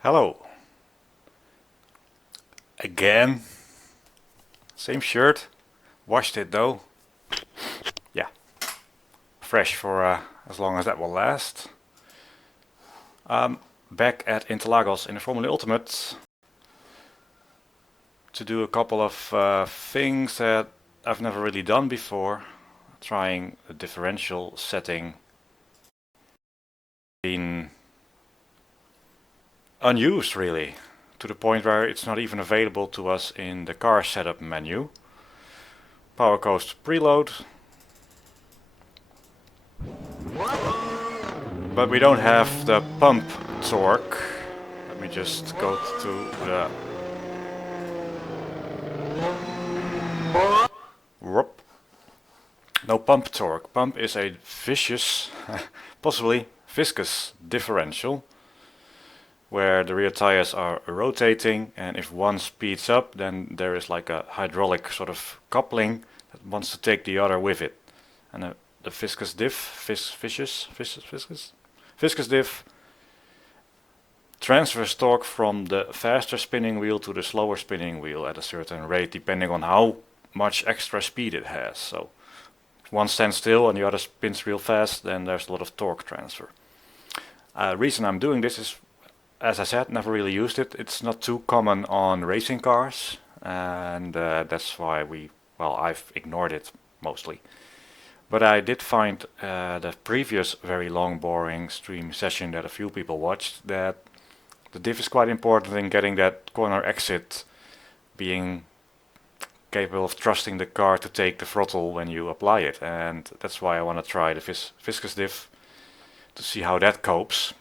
Hello. Again. Same shirt. Washed it though. Yeah. Fresh for as long as that will last. Back at Interlagos in the Formula Ultimate to do a couple of things that I've never really done before. Trying a differential setting. Been unused really, to the point where it's not even available to us in the car setup menu. Power coast preload. But we don't have the pump torque. Let me just go to the... Whoop. No pump torque. Pump is a Viscous, possibly Viscous differential, where the rear tires are rotating, and if one speeds up, then there is like a hydraulic sort of coupling that wants to take the other with it. And the Viscous diff, Viscous diff transfers torque from the faster spinning wheel to the slower spinning wheel at a certain rate, depending on how much extra speed it has. So if one stands still and the other spins real fast, then there's a lot of torque transfer. Reason I'm doing this is, as I said, never really used it. It's not too common on racing cars, and that's why I've ignored it mostly. But I did find the previous very long, boring stream session that a few people watched, that the diff is quite important in getting that corner exit, being capable of trusting the car to take the throttle when you apply it. And that's why I want to try the Viscous diff to see how that copes.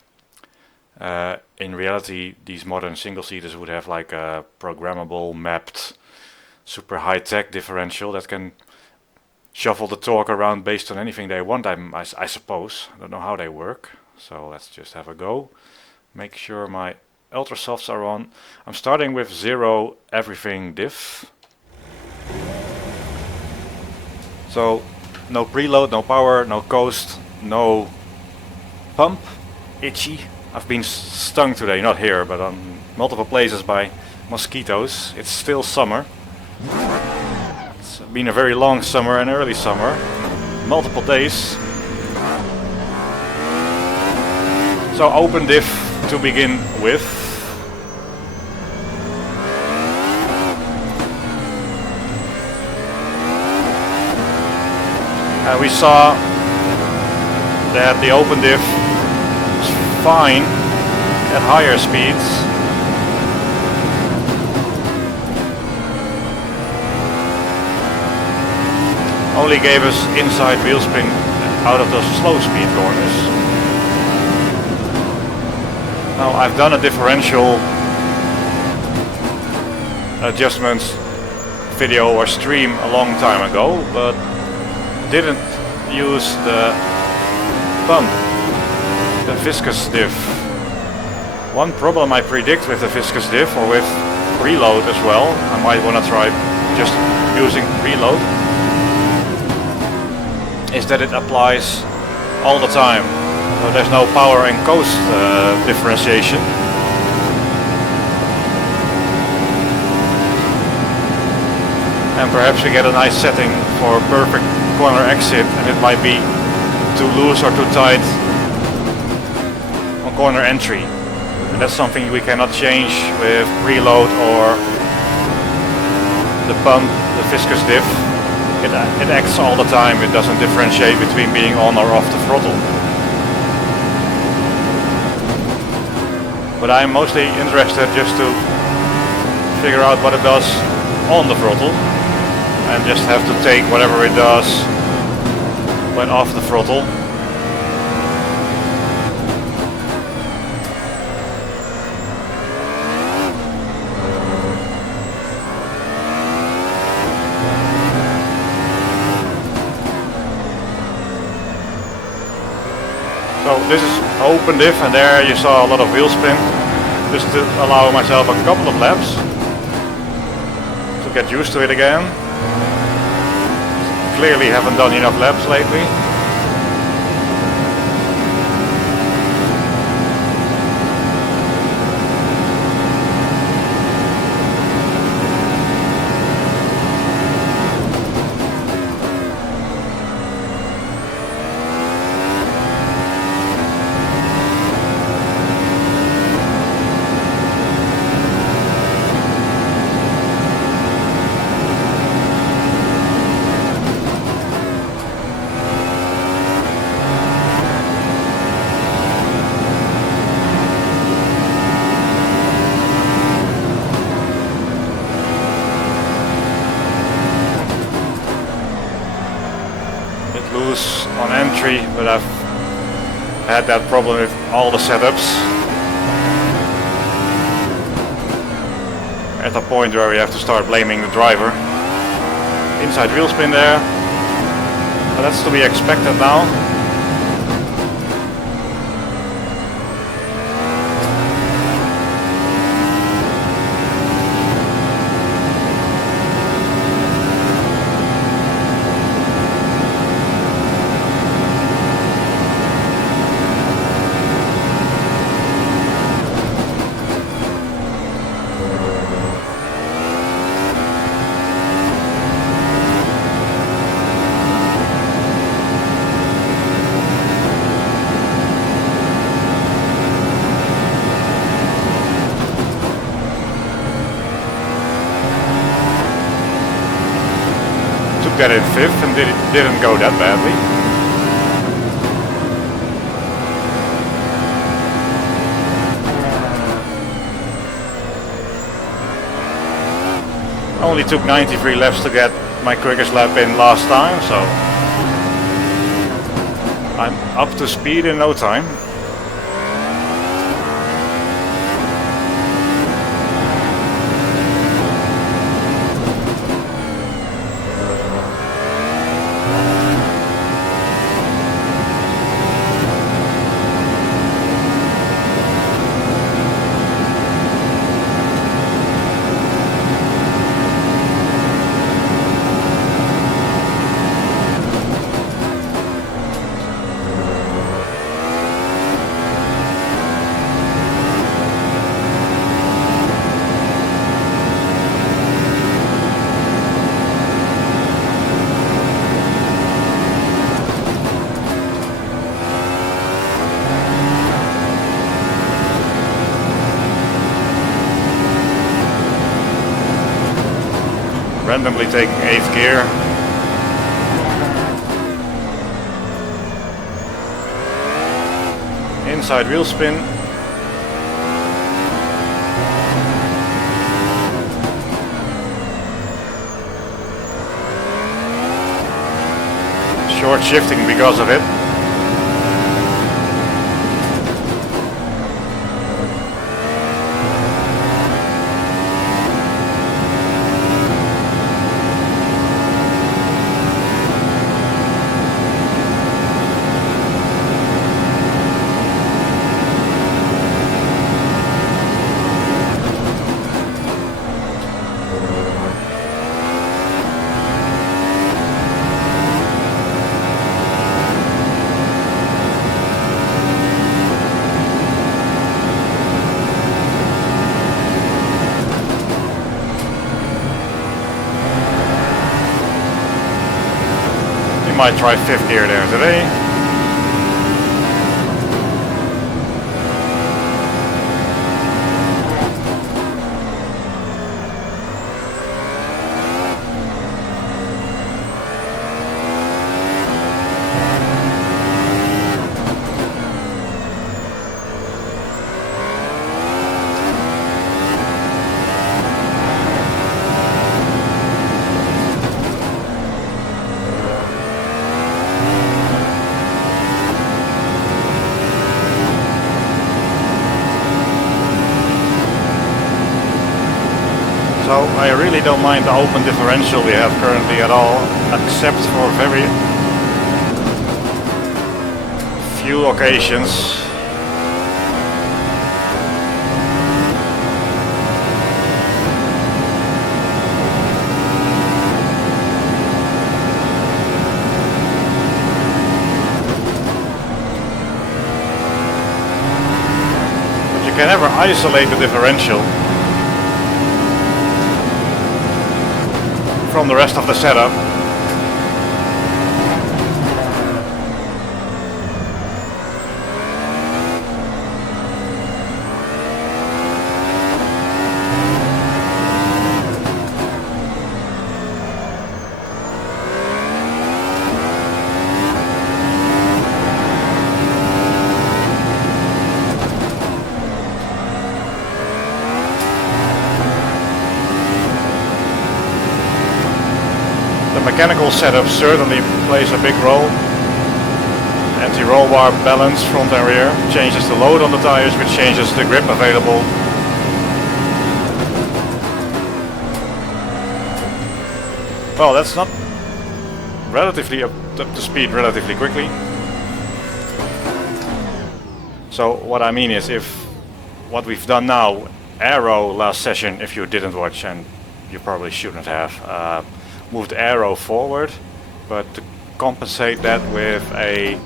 In reality, these modern single-seaters would have like a programmable, mapped, super high-tech differential that can shuffle the torque around based on anything they want, I suppose. I don't know how they work, so let's just have a go. Make sure my ultra softs are on. I'm starting with 0 everything diff. So no preload, no power, no coast, no pump. Itchy. I've been stung today, not here, but on multiple places by mosquitoes. It's still summer. It's been a very long summer and early summer. Multiple days. So open diff to begin with. And we saw that the open diff is fine at higher speeds. Only gave us inside wheel spin out of those slow speed corners. Now I've done a differential adjustments video or stream a long time ago, but didn't use the pump, the Viscous diff. One problem I predict with the Viscous diff, or with preload as well, I might want to try just using preload, is that it applies all the time. So there's no power and coast differentiation. And perhaps we get a nice setting for perfect corner exit, and it might be too loose or too tight on corner entry. And that's something we cannot change with preload or the pump, the Viscous diff. It acts all the time, it doesn't differentiate between being on or off the throttle. But I'm mostly interested just to figure out what it does on the throttle, and just have to take whatever it does when off the throttle. So this is open diff, and there you saw a lot of wheel spin, just to allow myself a couple of laps to get used to it again. Clearly haven't done enough laps lately. bit loose on entry, but I've had that problem with all the setups. At a point where we have to start blaming the driver. Inside wheel spin there, but that's to be expected now. Got in 5th and didn't go that badly. Only took 93 laps to get my quickest lap in last time, so I'm up to speed in no time. Randomly taking 8th gear. Inside wheel spin. Short shifting because of it. Might try 5th gear there today. So I really don't mind the open differential we have currently at all, except for very few occasions. But you can never isolate the differential from the rest of the setup. mechanical setup certainly plays a big role. Anti-roll bar balance, front and rear, changes the load on the tires, which changes the grip available. Well, that's not relatively up to speed relatively quickly. So what I mean is, if what we've done now, aero last session, if you didn't watch, and you probably shouldn't have, moved aero forward, but to compensate that with a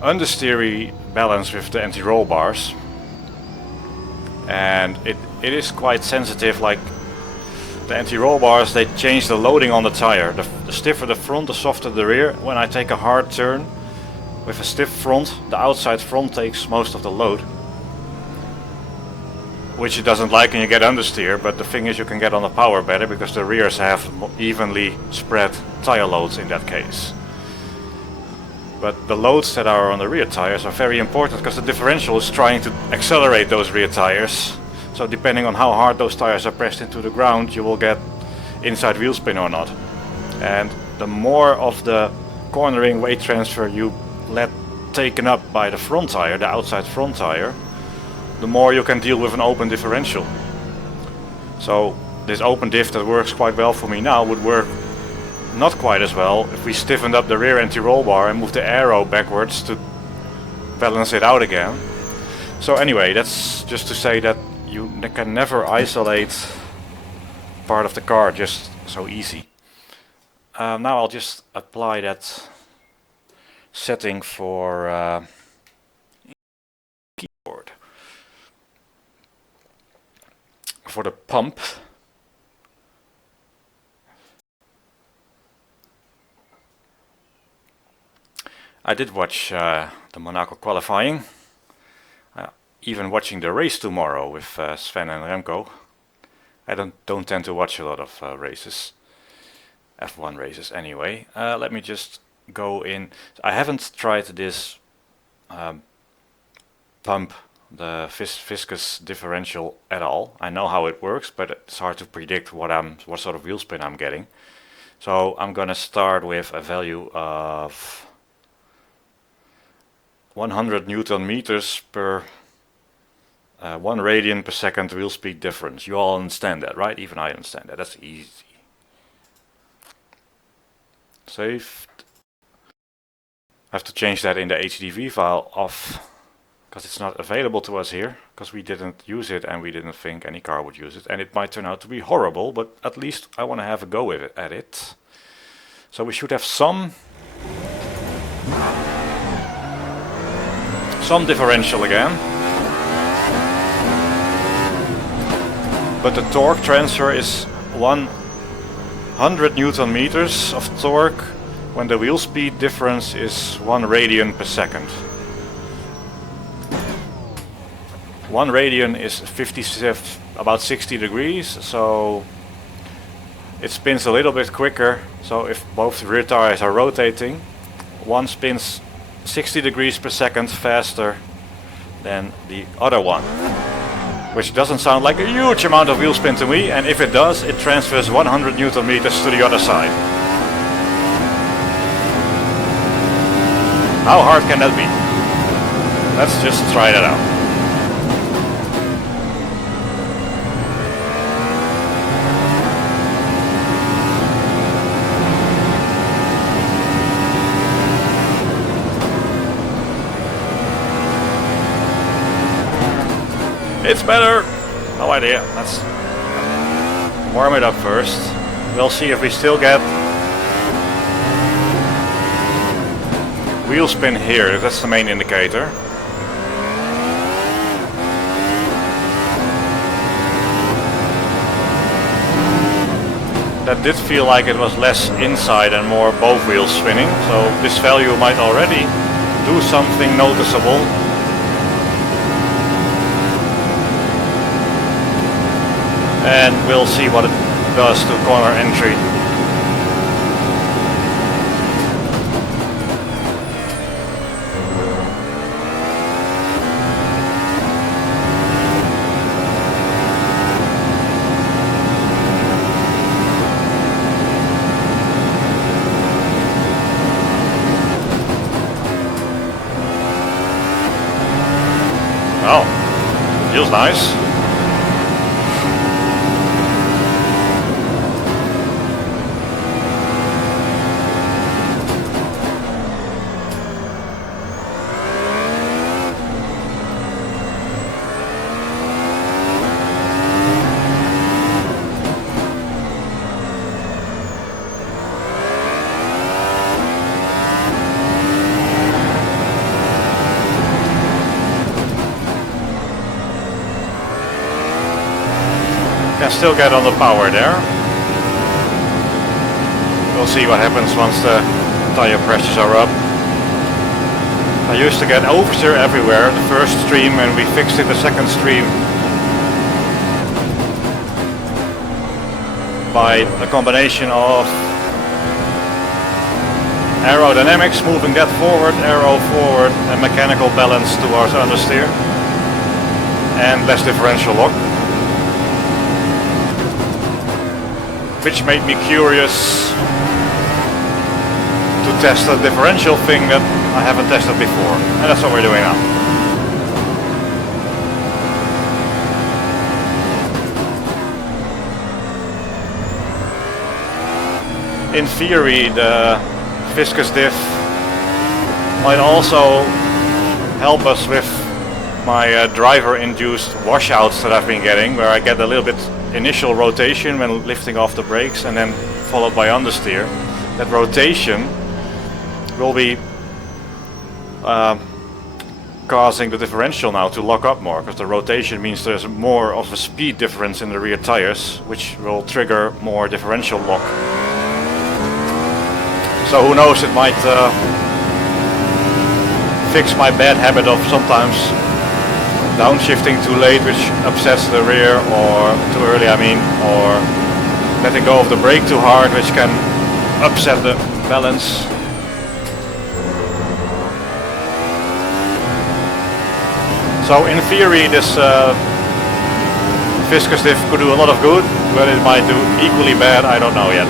understeery balance with the anti-roll bars, and it is quite sensitive. Like the anti-roll bars, they change the loading on the tire. The stiffer the front, the softer the rear. When I take a hard turn with a stiff front, the outside front takes most of the load, which it doesn't like when you get understeer, but the thing is you can get on the power better because the rears have evenly spread tire loads in that case. But the loads that are on the rear tires are very important because the differential is trying to accelerate those rear tires. So depending on how hard those tires are pressed into the ground, you will get inside wheel spin or not. And the more of the cornering weight transfer you let taken up by the front tire, the outside front tire, the more you can deal with an open differential. So this open diff that works quite well for me now would work not quite as well if we stiffened up the rear anti-roll bar and moved the aero backwards to balance it out again. So anyway, that's just to say that you can never isolate part of the car just so easy. Now I'll just apply that setting for keyboard. For the pump, I did watch the Monaco qualifying, even watching the race tomorrow with Sven and Remco. I don't tend to watch a lot of races, F1 races anyway. Let me just go in. I haven't tried this pump, the Viscous differential, at all. I know how it works, but it's hard to predict what sort of wheel spin I'm getting. So I'm gonna start with a value of 100 Newton meters per 1 radian per second wheel speed difference. You all understand that, right? Even I understand that. That's easy. Saved. I have to change that in the HDV file off, because it's not available to us here, because we didn't use it and we didn't think any car would use it, and it might turn out to be horrible, but at least I want to have a go with it, at it. So we should have some differential again, but the torque transfer is 100 Newton meters of torque when the wheel speed difference is 1 radian per second. 1 radian is about 60 degrees, so it spins a little bit quicker. So if both rear tires are rotating, one spins 60 degrees per second faster than the other one, which doesn't sound like a huge amount of wheel spin to me, and if it does, it transfers 100 Newton meters to the other side. How hard can that be? Let's just try that out. It's better! No idea. Let's warm it up first. We'll see if we still get wheel spin here. That's the main indicator. That did feel like it was less inside and more both wheels spinning, so this value might already do something noticeable. And we'll see what it does to corner entry. feels nice. Can still get on the power there. We'll see what happens once the tire pressures are up. I used to get oversteer everywhere the first stream, and we fixed it the second stream by a combination of aerodynamics, moving that forward, aero forward, and mechanical balance towards understeer, and less differential lock. Which made me curious to test a differential thing that I haven't tested before, and that's what we're doing now. In theory, the Viscous diff might also help us with my driver-induced washouts that I've been getting, where I get a little bit initial rotation when lifting off the brakes and then followed by understeer. That rotation will be causing the differential now to lock up more, because the rotation means there's more of a speed difference in the rear tires, which will trigger more differential lock. So who knows, it might fix my bad habit of sometimes downshifting too late, which upsets the rear, or too early I mean, or letting go of the brake too hard, which can upset the balance. So in theory this Viscous diff could do a lot of good, but it might do equally bad, I don't know yet.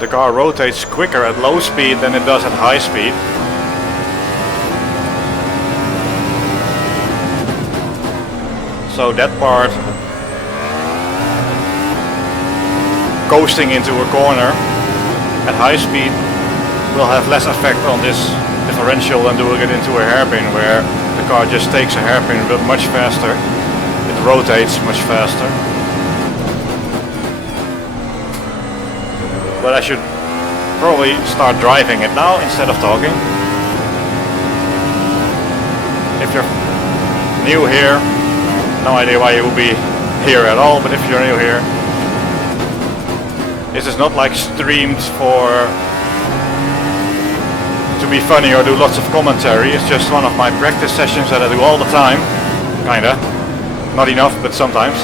The car rotates quicker at low speed than it does at high speed. So that part, coasting into a corner at high speed, will have less effect on this differential than doing it into a hairpin, where the car just takes a hairpin but much faster. It rotates much faster. But I should probably start driving it now instead of talking. If you're new here, no idea why you will be here at all, but if you're new here, this is not like streamed to be funny or do lots of commentary. It's just one of my practice sessions that I do all the time, kinda. Not enough, but sometimes.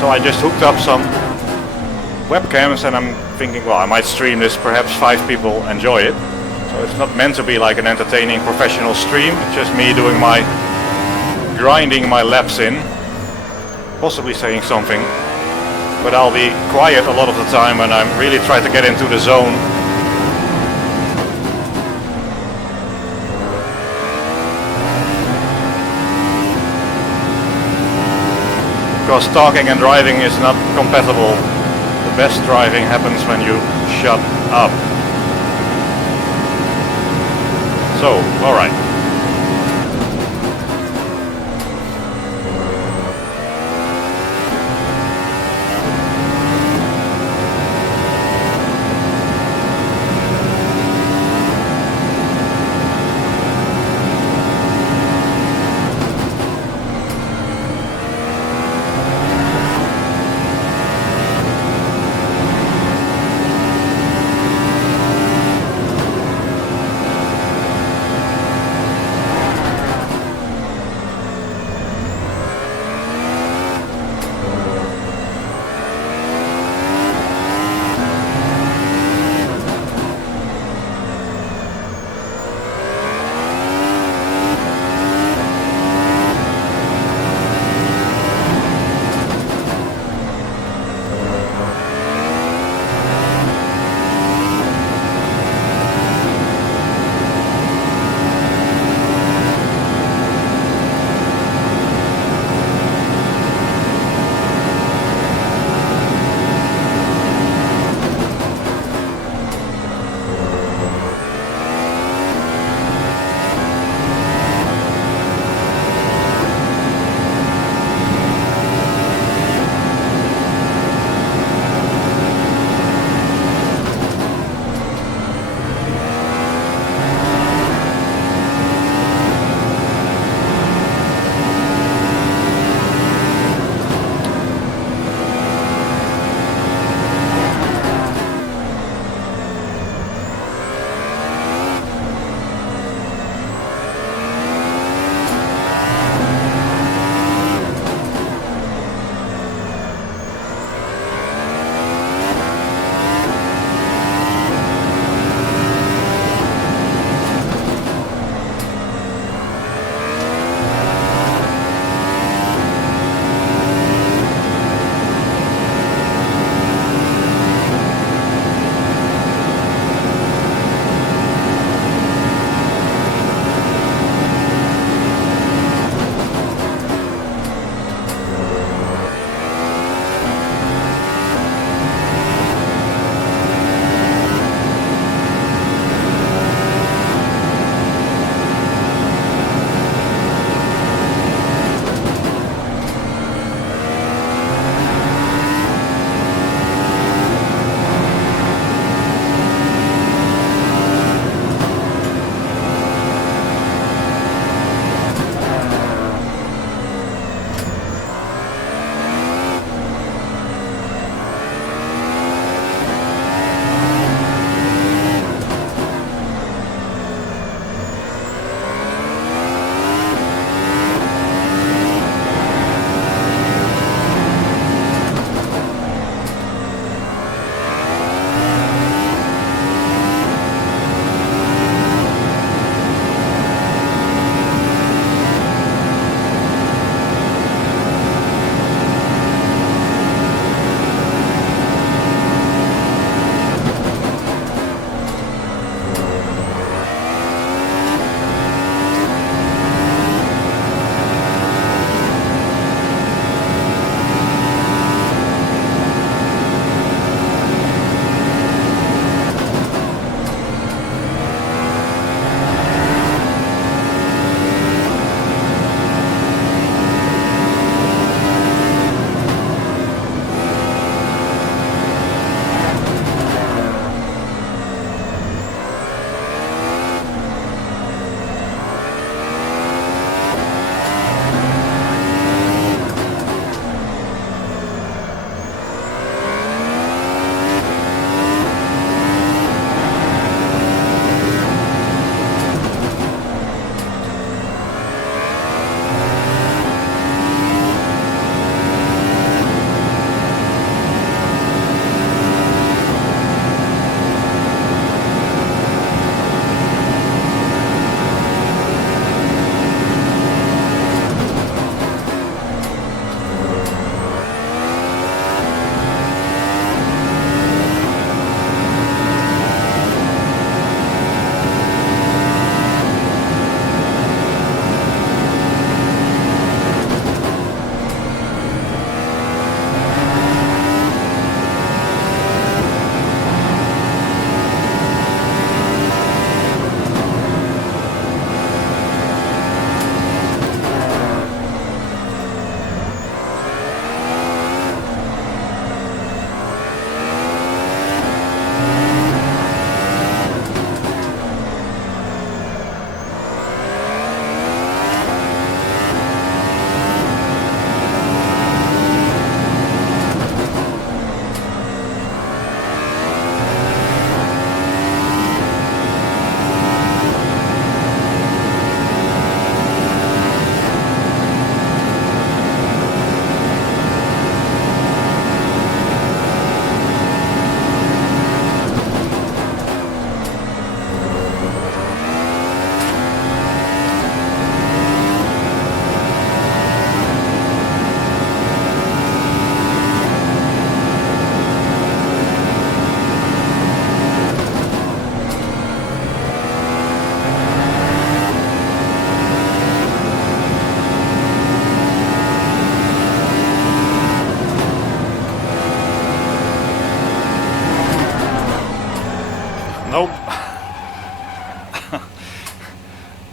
So I just hooked up some webcams, and I'm thinking, well, I might stream this, perhaps 5 people enjoy it. So it's not meant to be like an entertaining professional stream, it's just me doing my grinding my laps in, possibly saying something, but I'll be quiet a lot of the time when I'm really trying to get into the zone. Because talking and driving is not compatible. The best driving happens when you shut up. So, alright.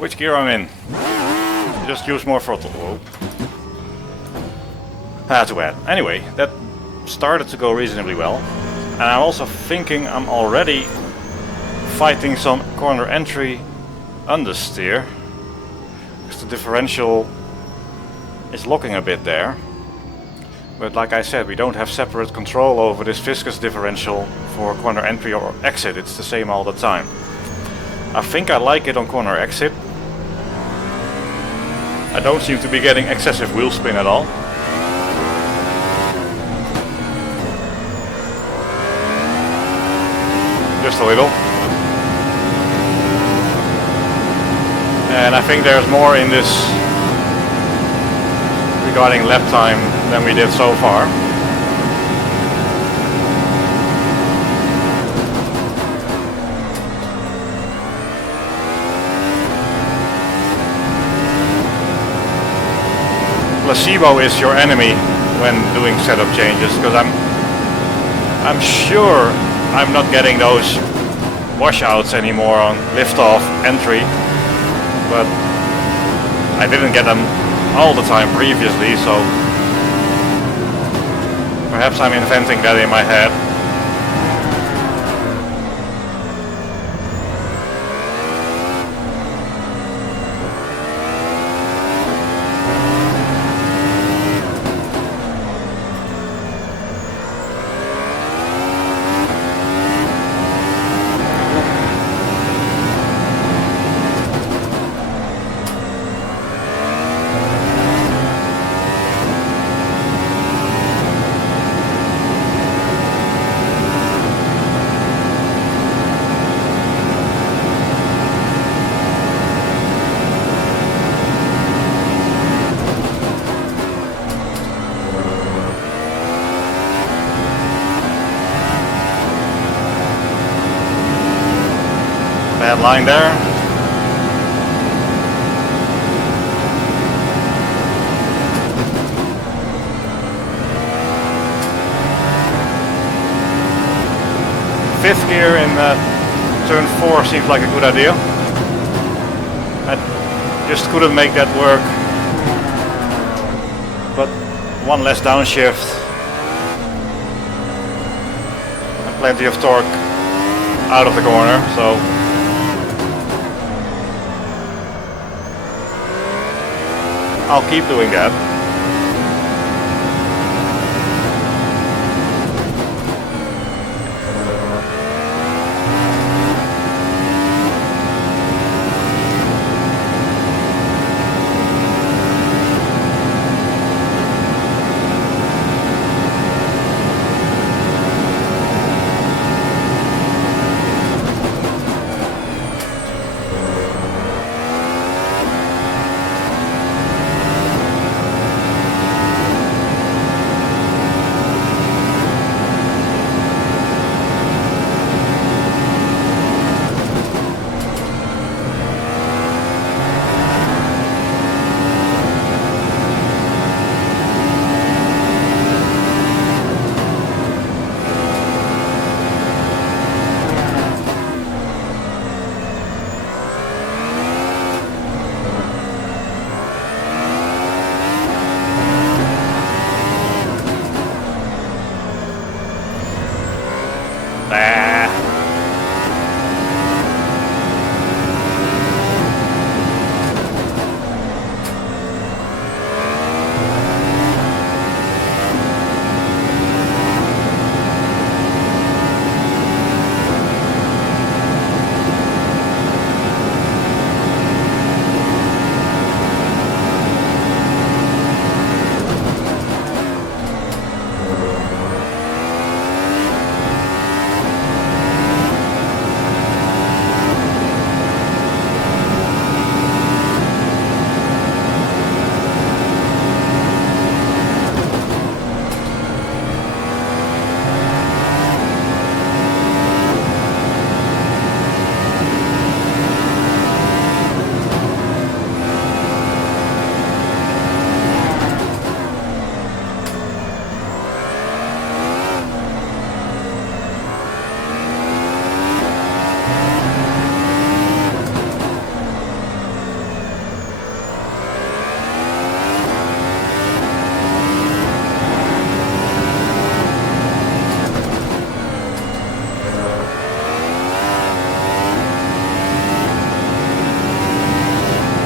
Which gear I'm in? Just use more throttle. Whoa. Too bad. Anyway, that started to go reasonably well. And I'm also thinking I'm already fighting some corner entry understeer. Because the differential is locking a bit there. But like I said, we don't have separate control over this viscous differential for corner entry or exit. It's the same all the time. I think I like it on corner exit. I don't seem to be getting excessive wheel spin at all. Just a little. And I think there's more in this regarding lap time than we did so far. Placebo is your enemy when doing setup changes, because I'm sure I'm not getting those washouts anymore on liftoff entry, but I didn't get them all the time previously, so perhaps I'm inventing that in my head. Bad line there. Fifth gear in turn 4 seems like a good idea. I just couldn't make that work. But one less downshift and plenty of torque out of the corner, so I'll keep doing that.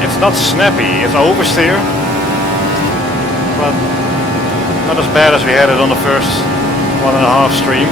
it's not snappy, it's oversteer, but not as bad as we had it on the first 1.5 stream.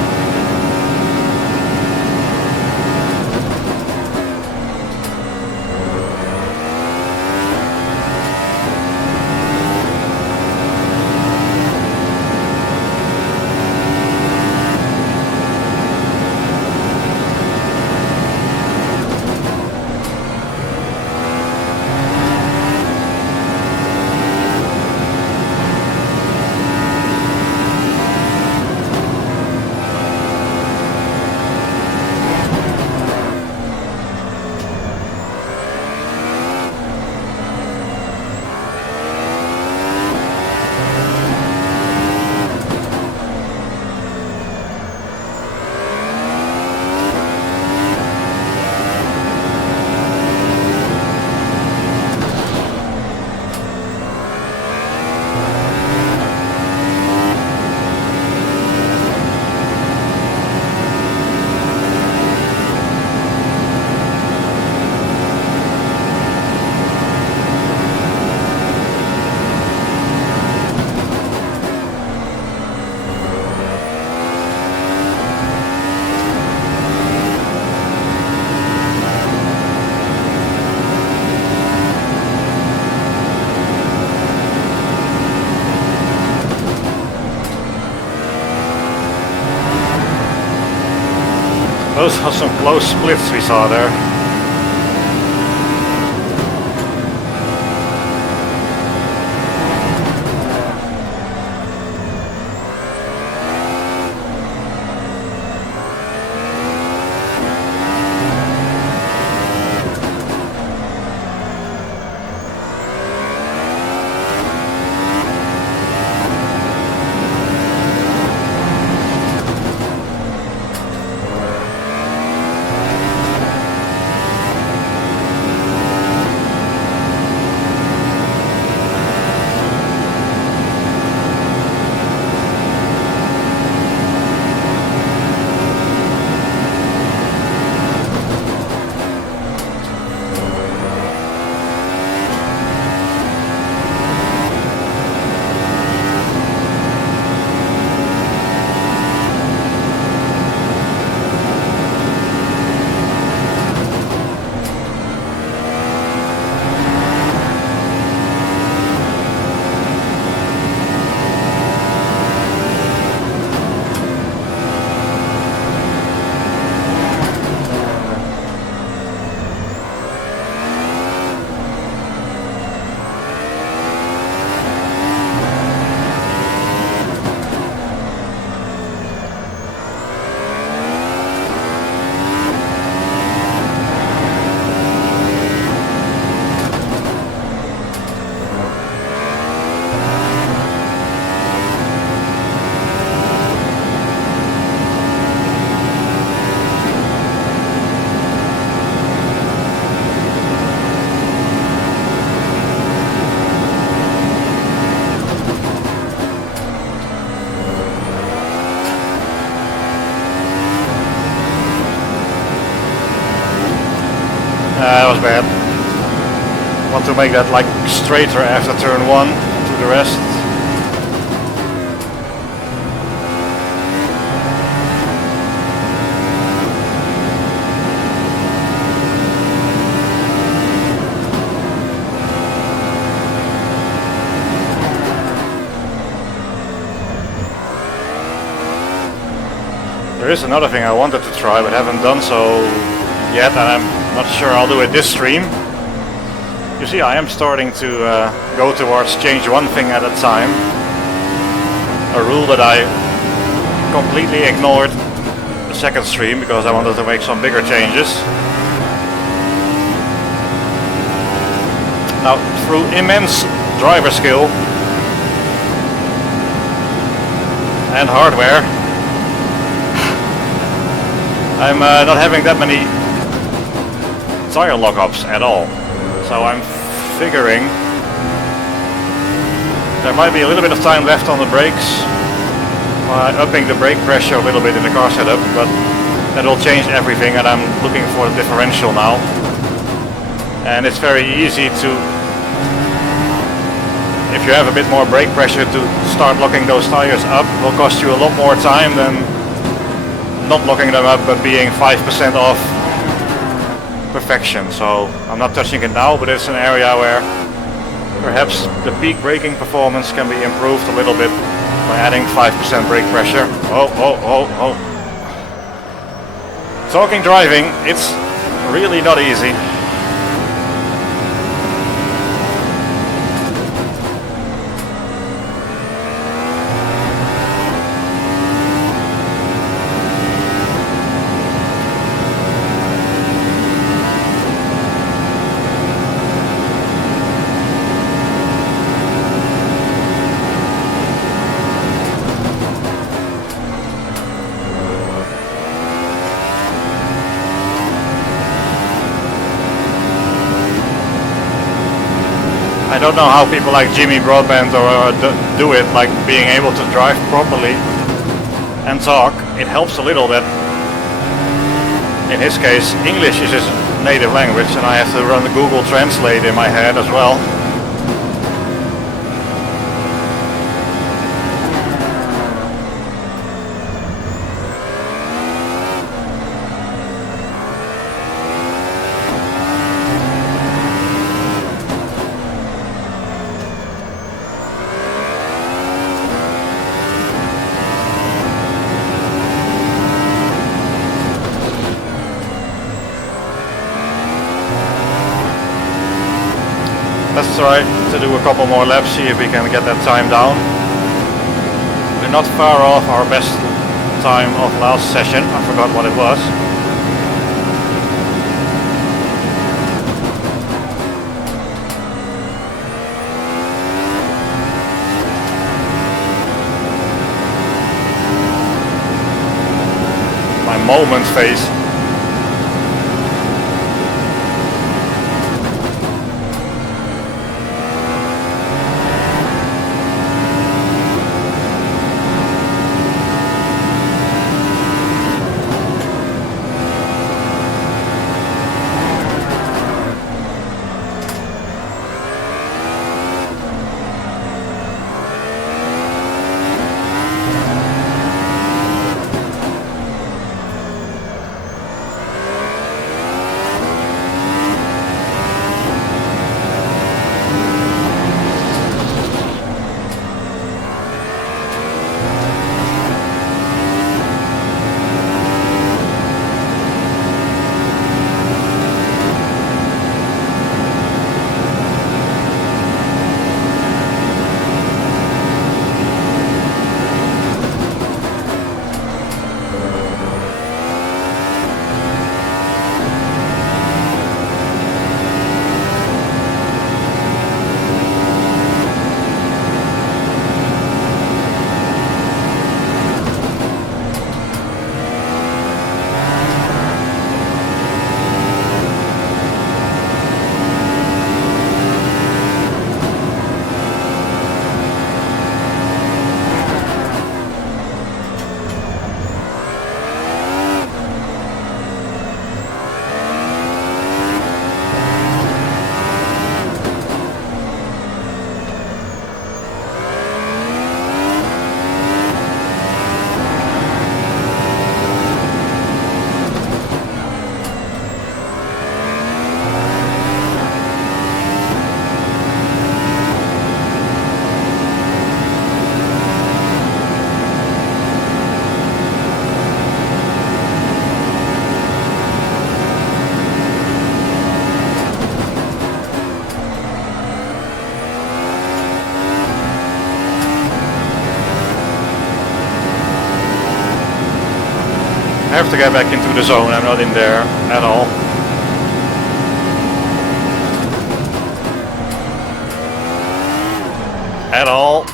Those are some close splits we saw there. That was bad. Want to make that like straighter after turn 1 to the rest. There is another thing I wanted to try but haven't done so yet, and I'm not sure I'll do it this stream. You see, I am starting to go towards change one thing at a time. A rule that I completely ignored the second stream because I wanted to make some bigger changes. Now, through immense driver skill and hardware, I'm not having that many tire lockups at all. So I'm figuring there might be a little bit of time left on the brakes by upping the brake pressure a little bit in the car setup, but that will change everything, and I'm looking for the differential now. and it's very easy to, if you have a bit more brake pressure, to start locking those tires up. It will cost you a lot more time than not locking them up but being 5% off perfection. So I'm not touching it now, but it's an area where perhaps the peak braking performance can be improved a little bit by adding 5% brake pressure. Oh. Talking driving, it's really not easy. I don't know how people like Jimmy Broadbent or do it, like being able to drive properly and talk. It helps a little that in his case English is his native language and I have to run the Google Translate in my head as well. Let's try to do a couple more laps, see if we can get that time down. We're not far off our best time of last session. I forgot what it was. My moment phase. I have to get back into the zone. I'm not in there at all. At all.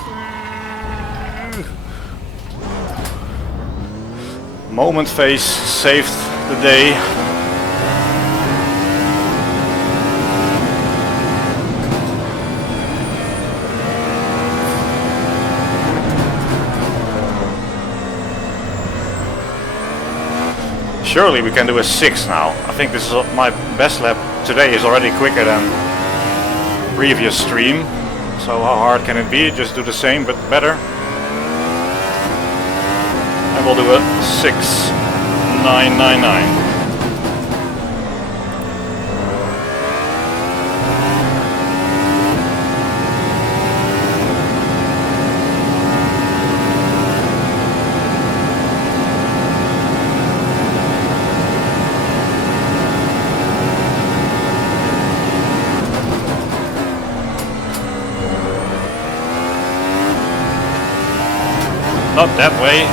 Moment phase saved the day. Surely we can do a 6 now. I think this is my best lap today is already quicker than previous stream. So how hard can it be? Just do the same but better. And we'll do a 6.999. Not that way.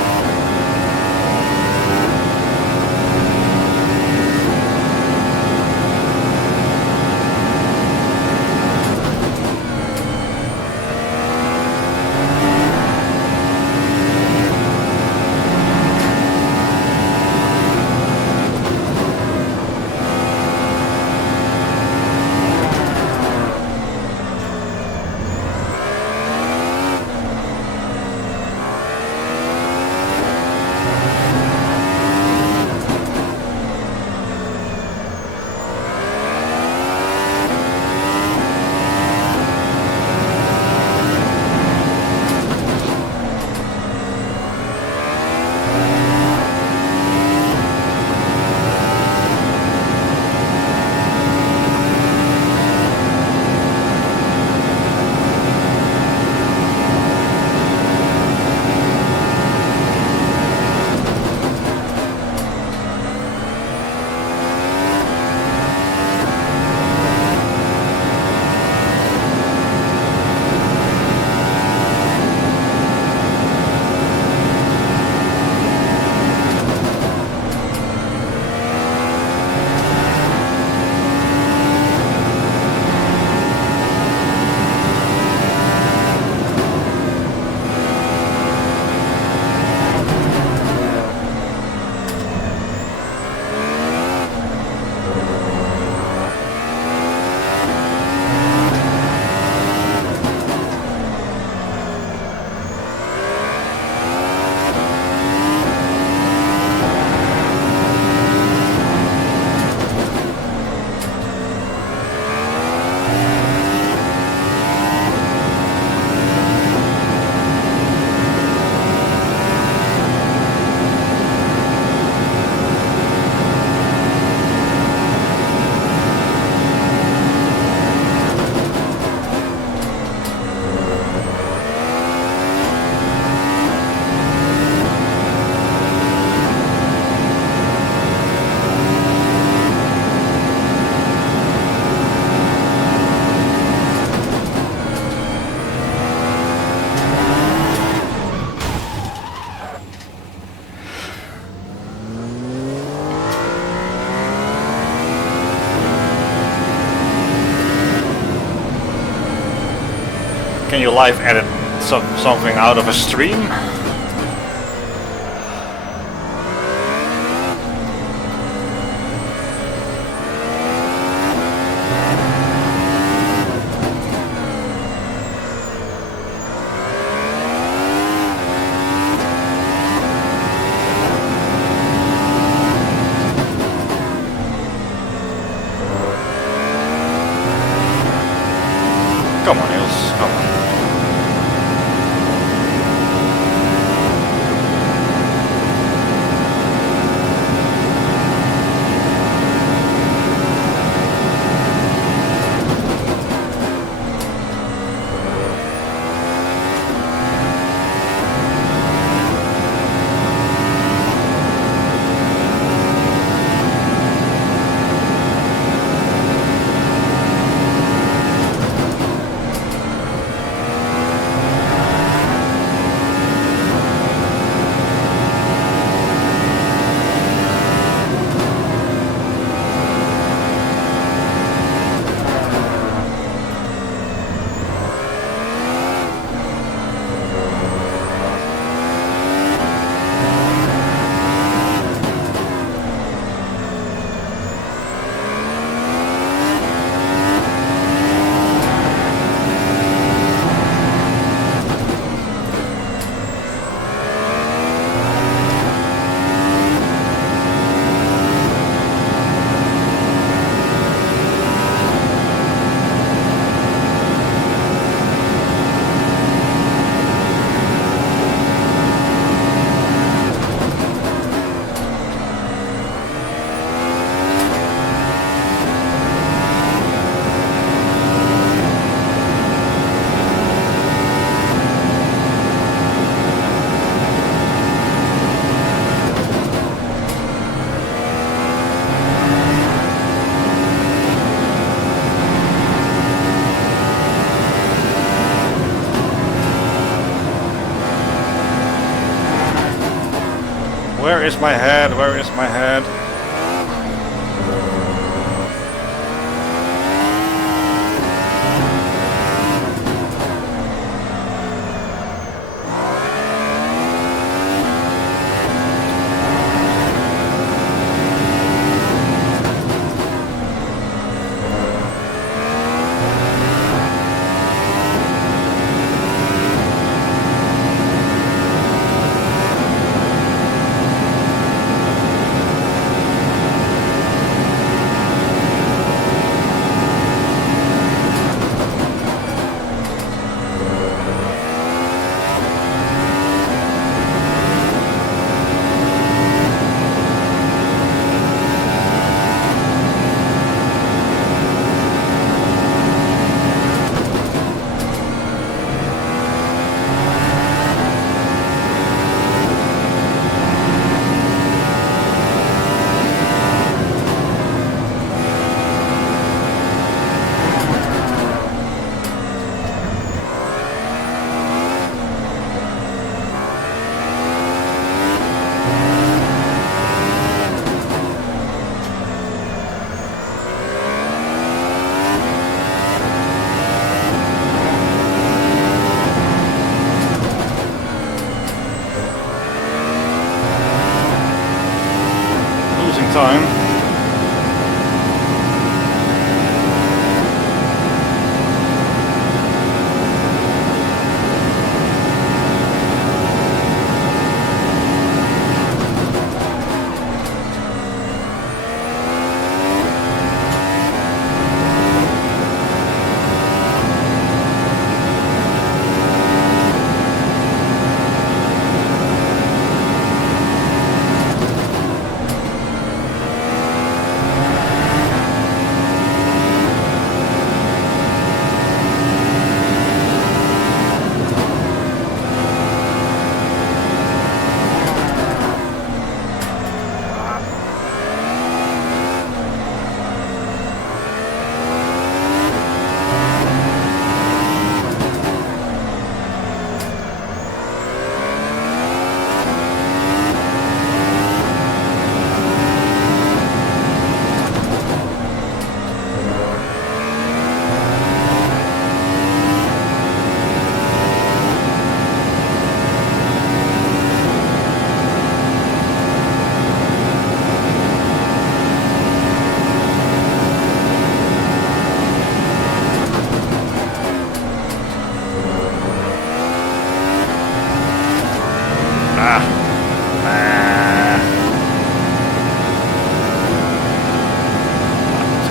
Can you live edit something out of a stream? Come on, Niels, come on. Where is my head? Where is my head? Time.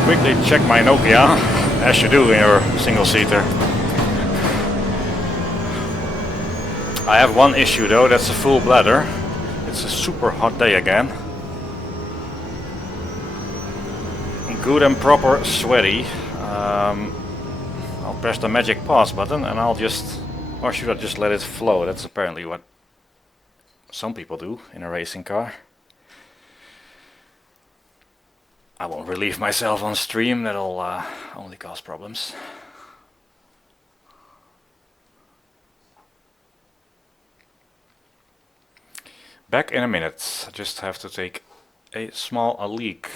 Quickly check my Nokia, as you do in your single-seater. I have one issue though, that's a full bladder. It's a super hot day again. Good and proper sweaty. I'll press the magic pause button and I'll just... Or should I just let it flow? That's apparently what some people do in a racing car. I won't relieve myself on stream, that'll only cause problems. Back in a minute, I just have to take a small leak.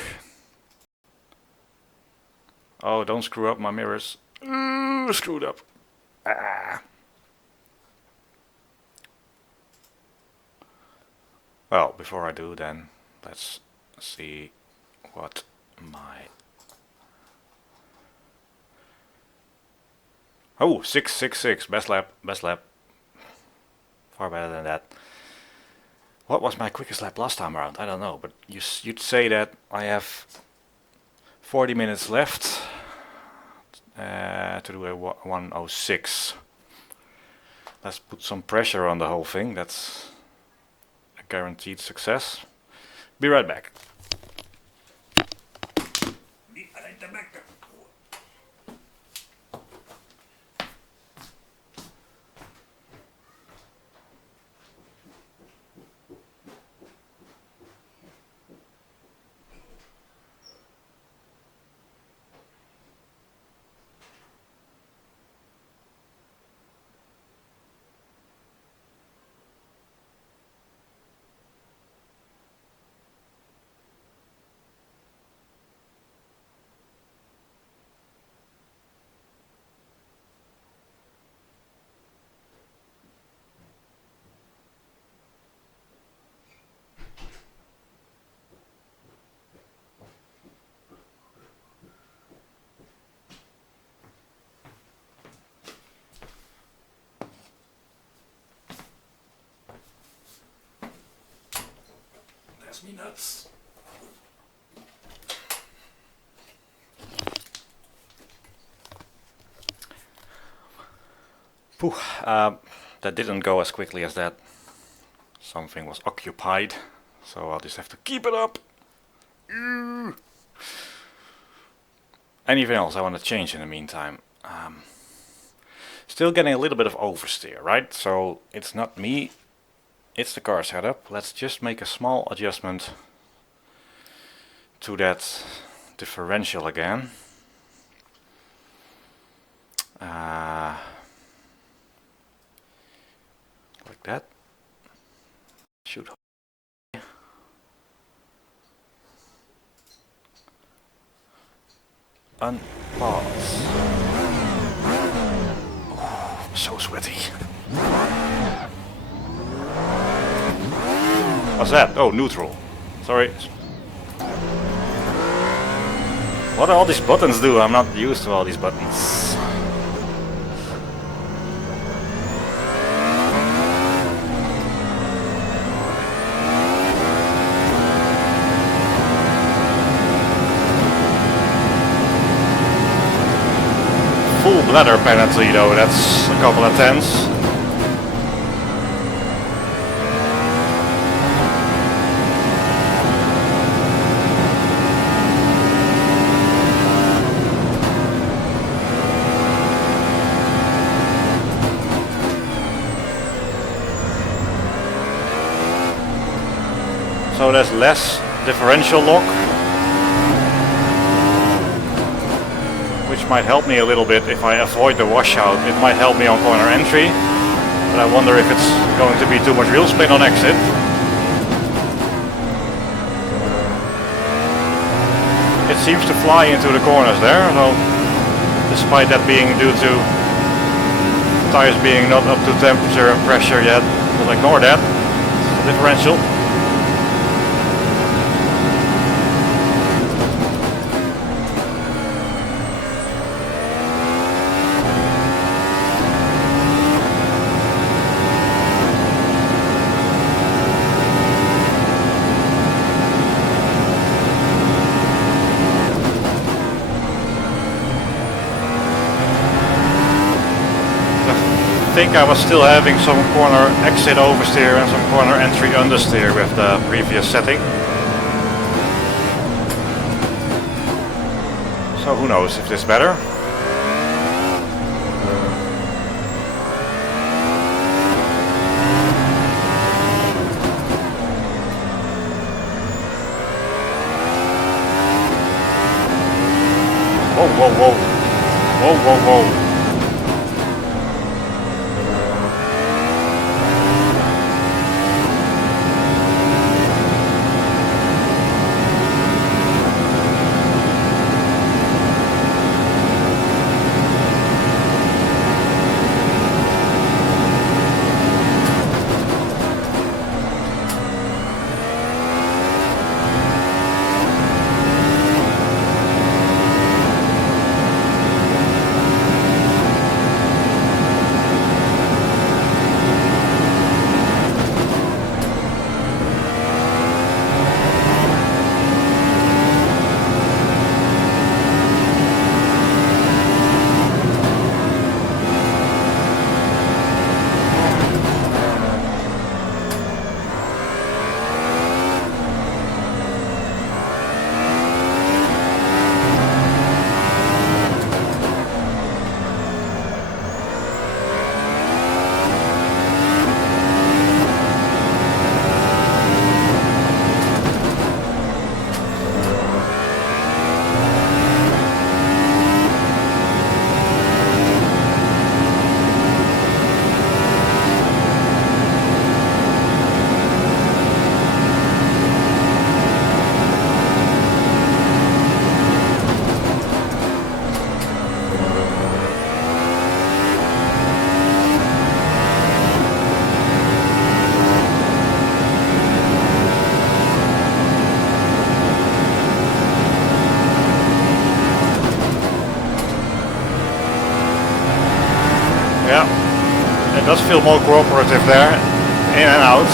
Oh, don't screw up my mirrors. Screwed up. Ah. Well, before I do then, let's see what my... Oh, 666, best lap, best lap. Far better than that. What was my quickest lap last time around? I don't know, but you'd say that I have 40 minutes left to do a 106. Let's put some pressure on the whole thing, that's a guaranteed success. Be right back. drives me nuts. Phew, that didn't go as quickly as that. Something was occupied, so I'll just have to keep it up. Anything else I want to change in the meantime? Still getting a little bit of oversteer, right? So it's not me, it's the car setup. Let's just make a small adjustment to that differential again. Like that. Should unpause. Oh, so sweaty. What's that? Oh, neutral. Sorry. What do all these buttons do? I'm not used to all these buttons. Full bladder penalty though, that's a couple of tens. So there's less differential lock, which might help me a little bit if I avoid the washout. It might help me on corner entry, but I wonder if it's going to be too much wheel spin on exit. It seems to fly into the corners there, so despite that being due to tires being not up to temperature and pressure yet, we'll ignore that. It's a differential. I think I was still having some corner exit oversteer and some corner entry understeer with the previous setting. So who knows if this is better. Whoa, whoa, whoa. Whoa, whoa, whoa. It does feel more cooperative there, in and out.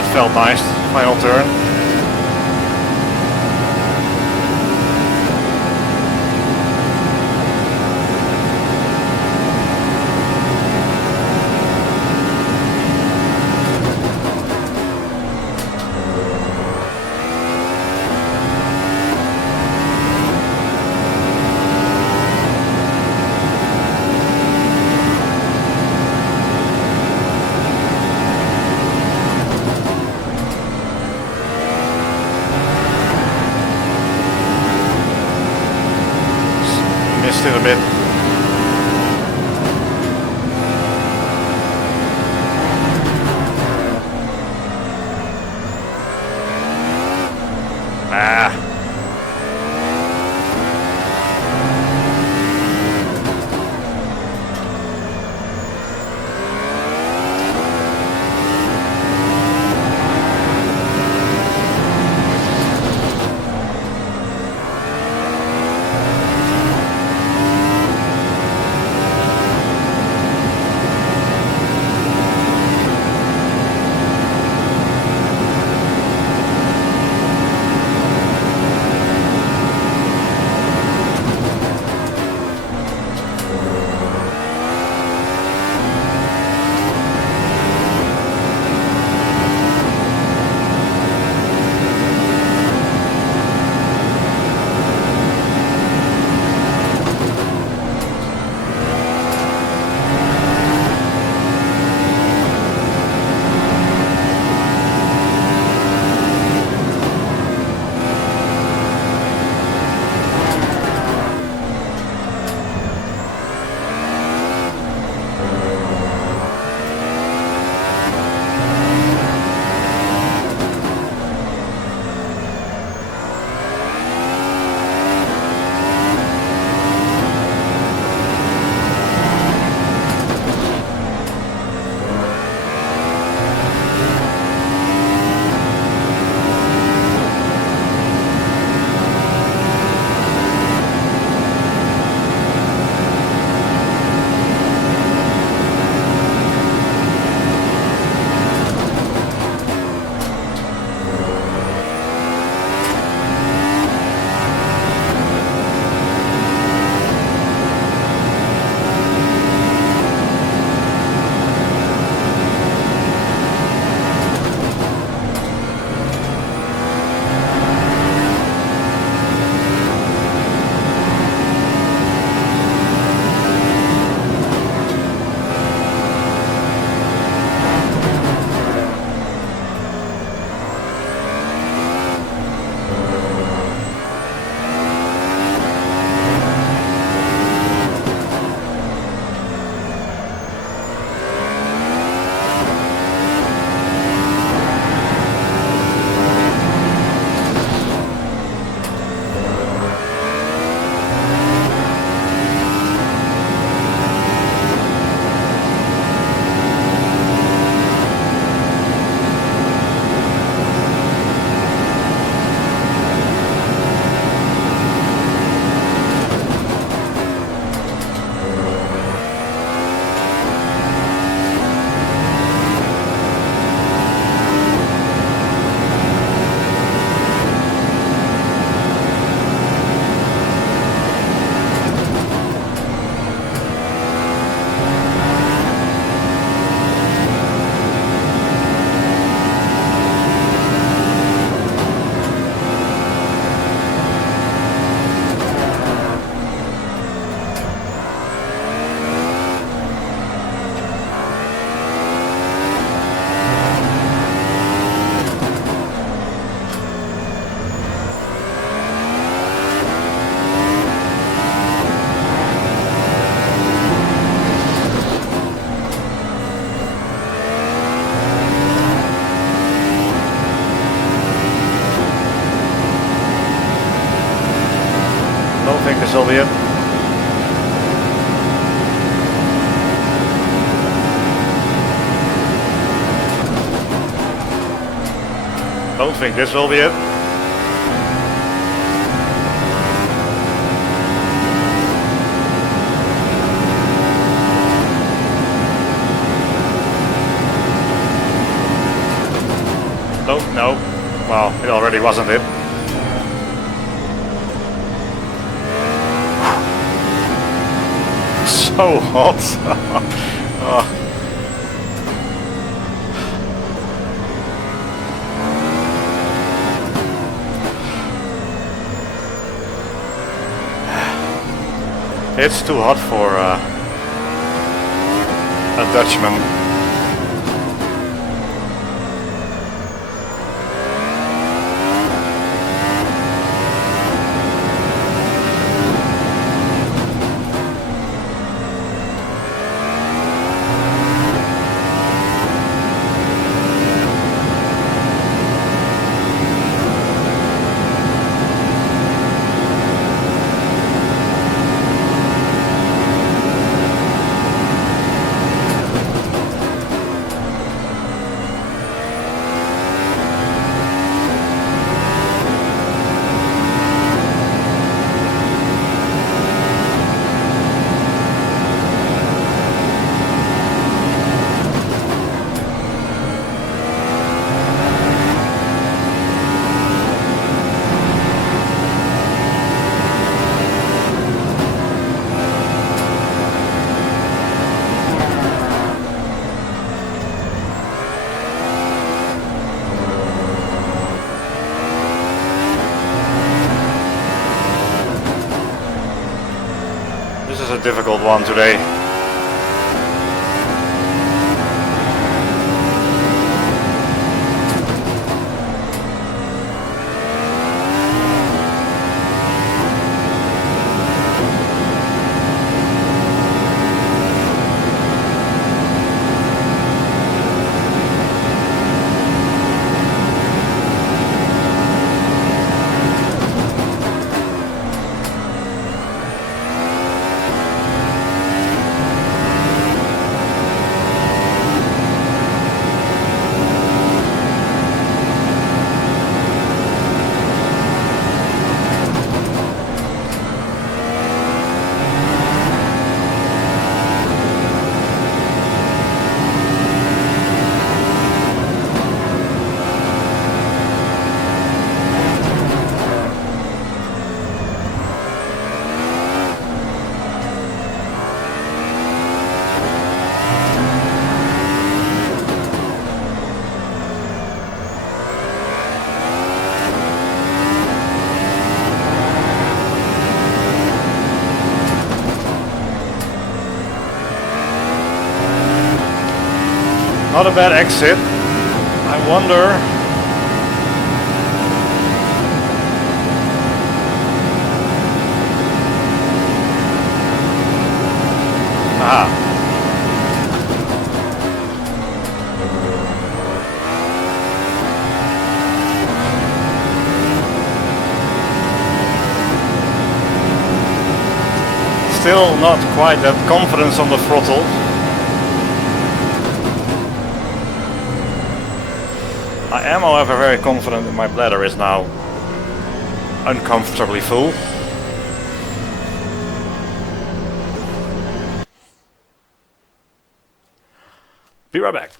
that felt nice. Final turn. Missed it a bit. Ah. think this will be it. Don't think this will be it. Well, it already wasn't it. So hot. Oh. It's too hot for a Dutchman. This is a difficult one today. Not a bad exit. I wonder. Ah. Still not quite that confidence on the throttle. I am, however, very confident that my bladder is now uncomfortably full. Be right back.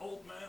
Old man.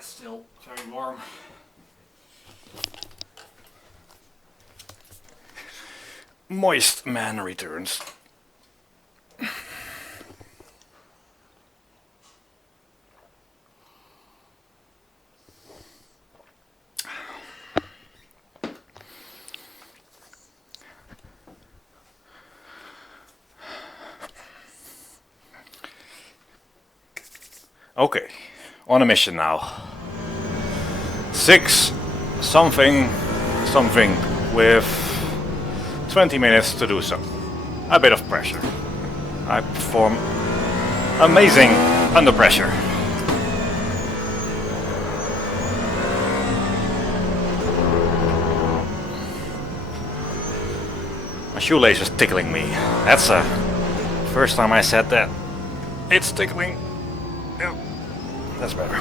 it's still very warm. Moist man returns. Okay, on a mission now. 6 something with 20 minutes to do so. A bit of pressure. I perform amazing under pressure. My shoelace is tickling me. That's the first time I said that. It's tickling. Yep. That's better.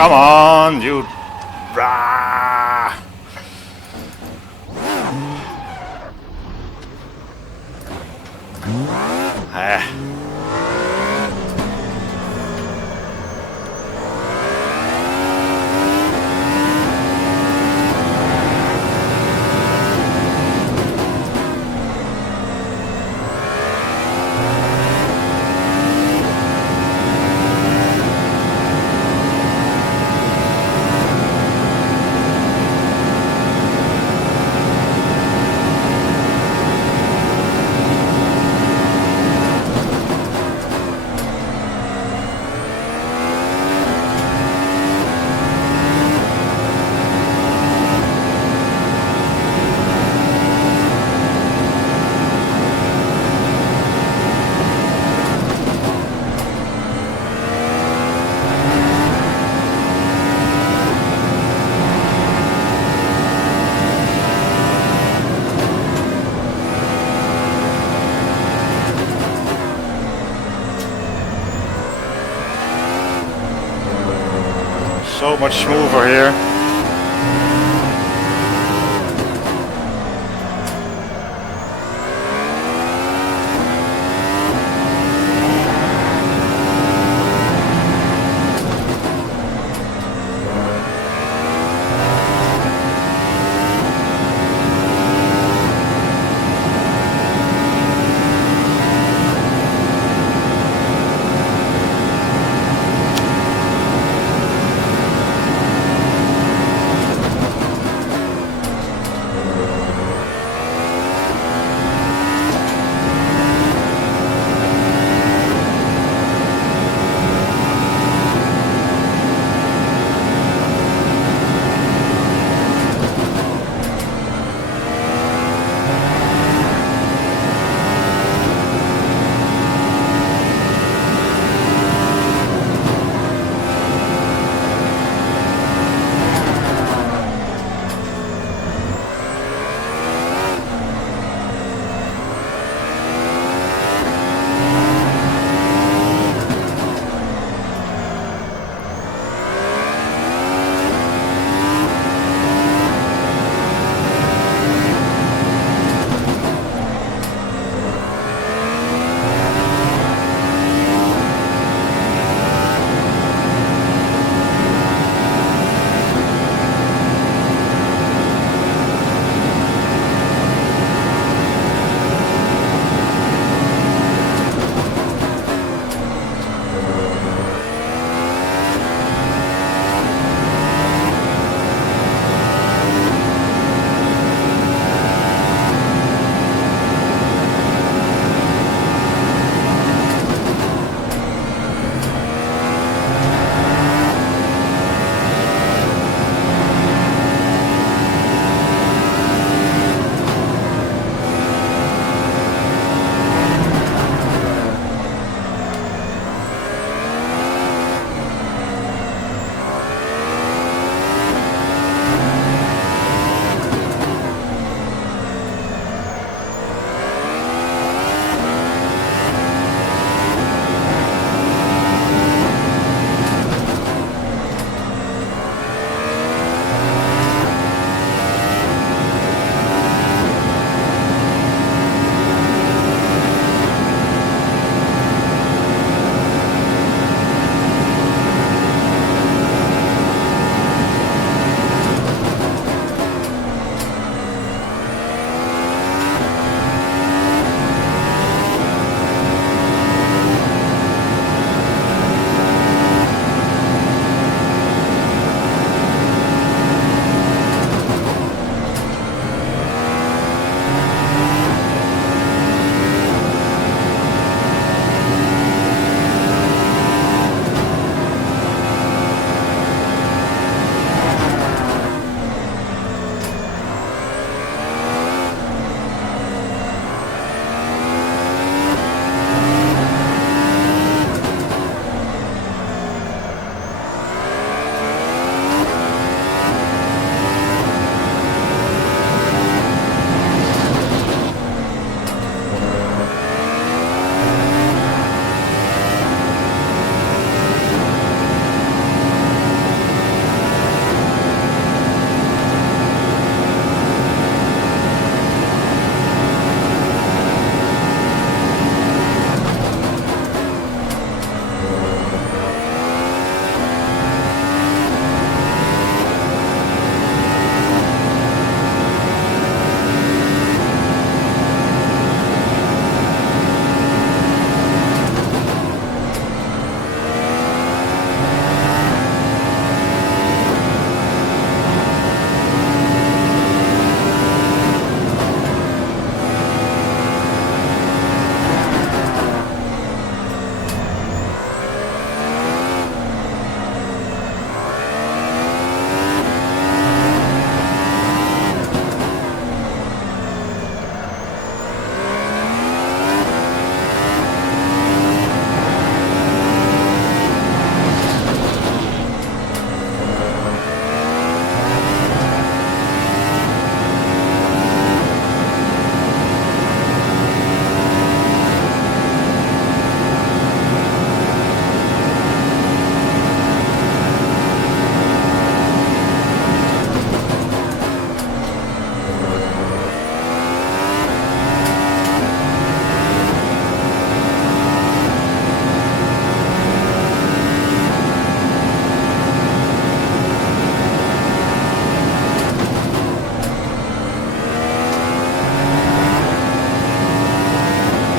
Come on, you. Rah! Ah. So much smoother here.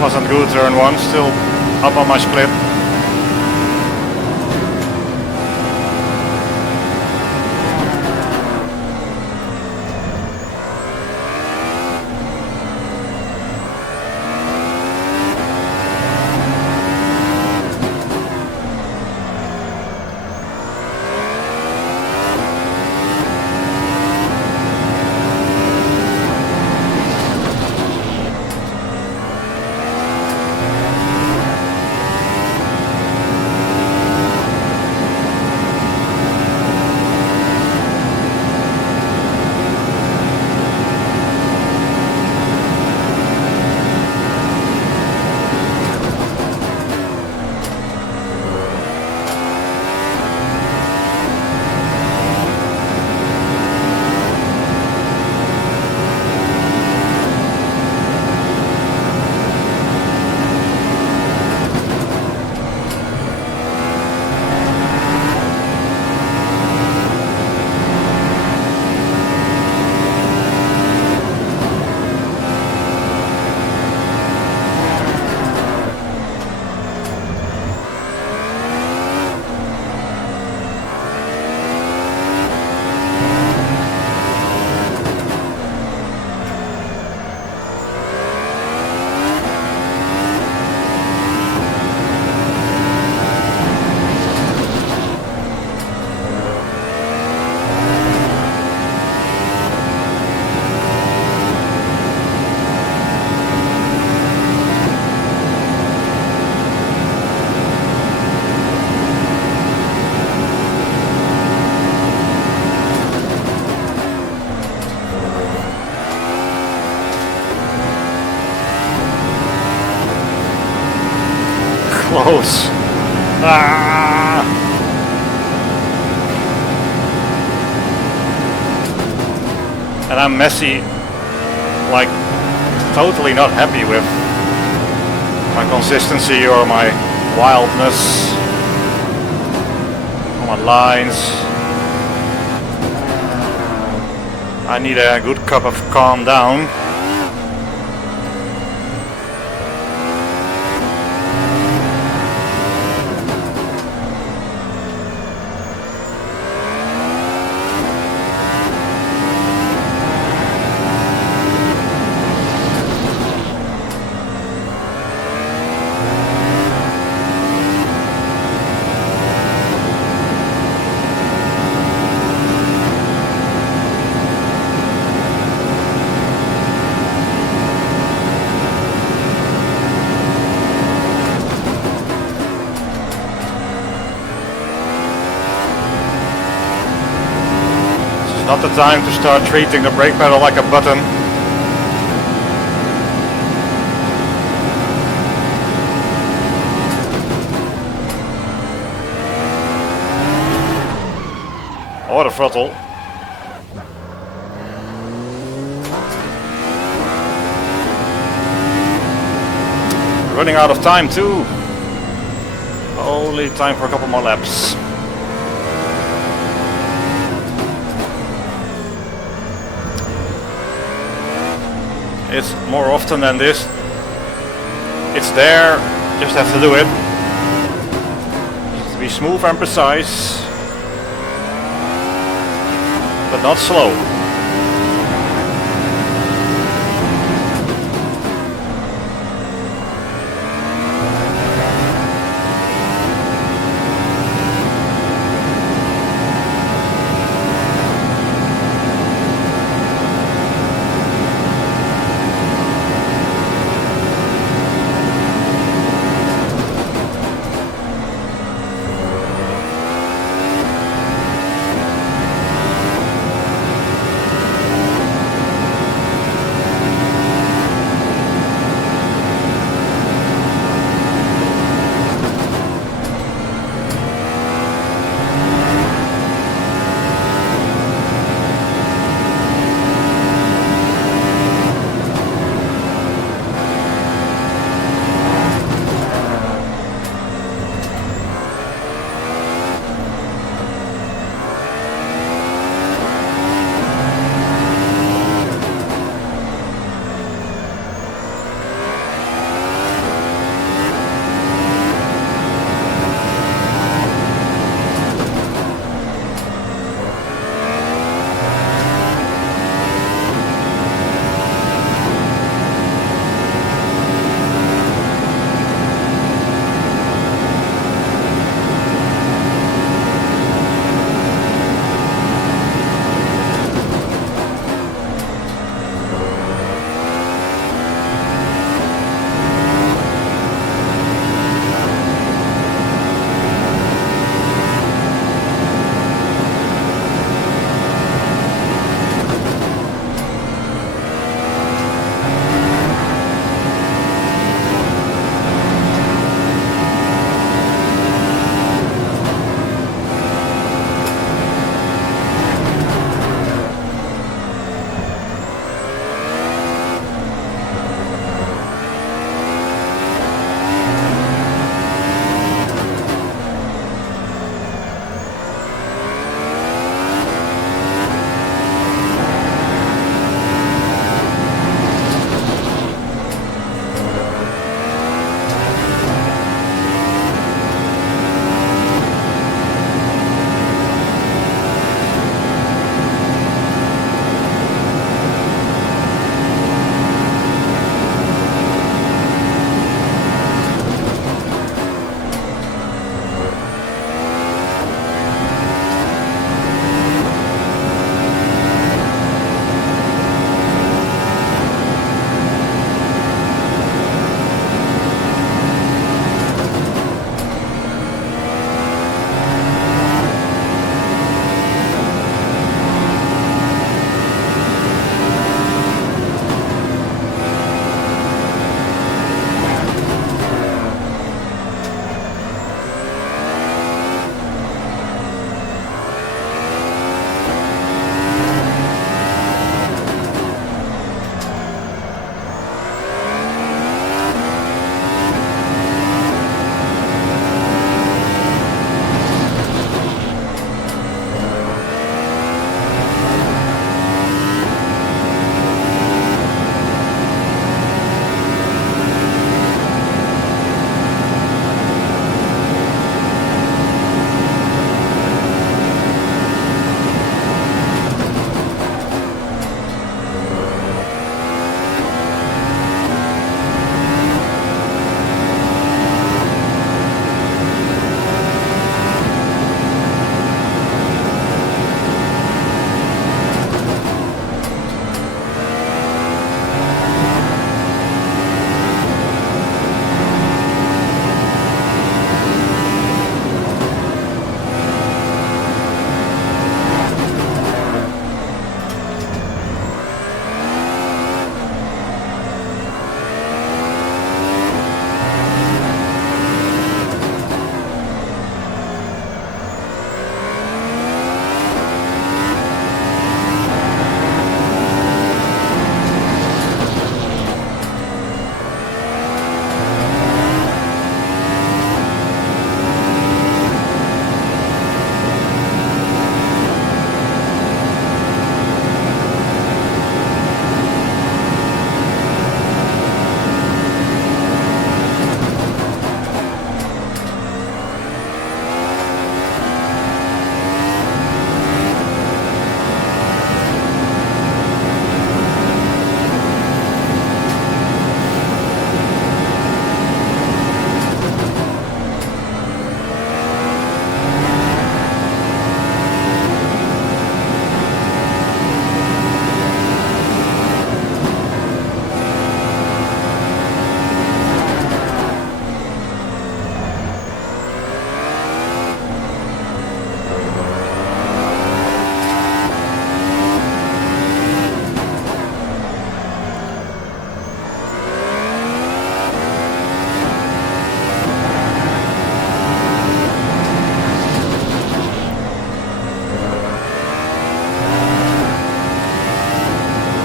Wasn't good turn 1, still up on my split. Close. Ah! And I'm messy, like totally not happy with my consistency or my wildness on my lines. I need a good cup of calm down. Not the time to start treating the brake pedal like a button. Or the throttle. Running out of time too. Only time for a couple more laps. It's more often than this. It's there, just have to do it. Just to be smooth and precise, but not slow.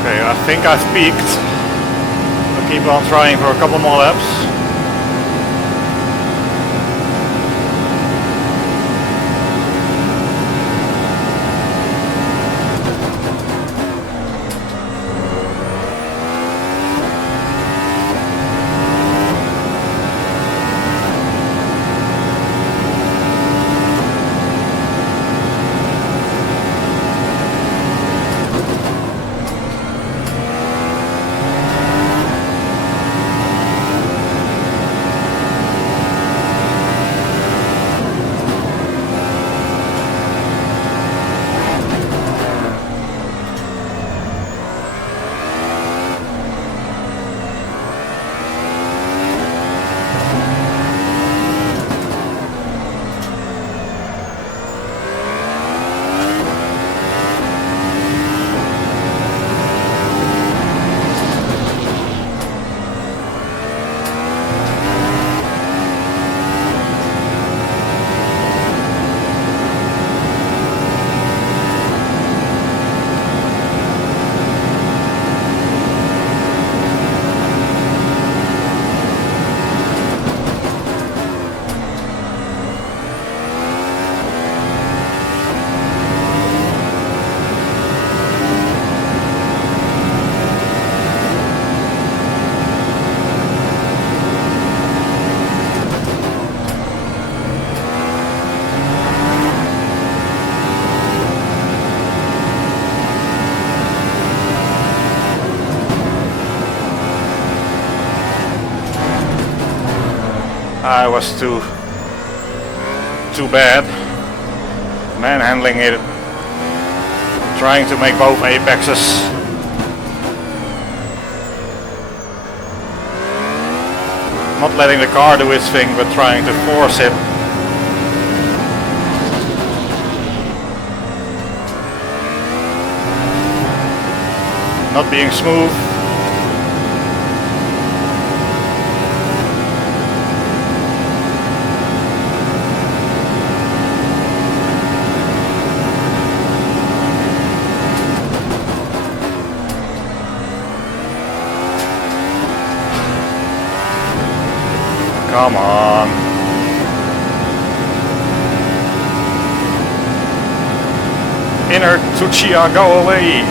Okay, I think I've peaked. I'll keep on trying for a couple more laps. I was too bad manhandling it, trying to make both apexes. Not letting the car do its thing, but trying to force it. Not being smooth. Come on. Inner Tsuchiya, go away.